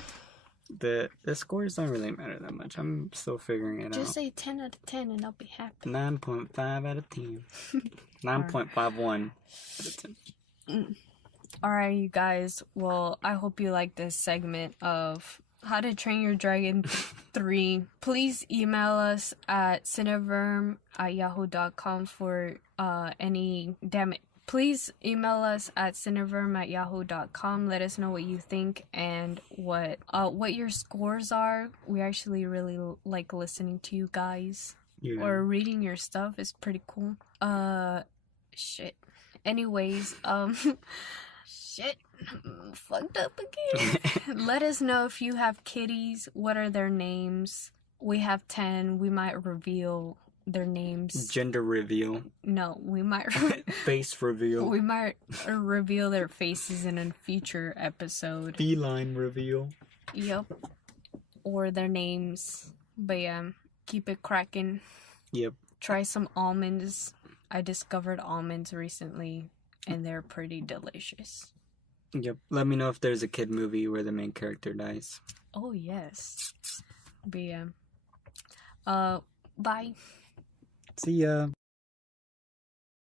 The scores don't really matter that much. I'm still figuring it out. Just say 10 out of 10 and I'll be happy. 9.5 out of 10. 9.51 out of 10. Alright, you guys. Well, I hope you like this segment of How to Train Your Dragon 3. Please email us at cineverm@yahoo.com for any... Damn it. Please email us at cineverm@yahoo.com. Let us know what you think and what your scores are. We actually really like listening to you guys. Yeah. Or reading your stuff is pretty cool. Shit. Anyways, shit. Fucked up again. Let us know if you have kitties. What are their names? We have 10. We might reveal their names. Gender reveal. No, we might... Face reveal. We might reveal their faces in a future episode. Feline reveal. Yep. Or their names. But yeah, keep it cracking. Yep. Try some almonds. I discovered almonds recently, and they're pretty delicious. Yep. Let me know if there's a kid movie where the main character dies. Oh, yes. But yeah. Bye. See ya.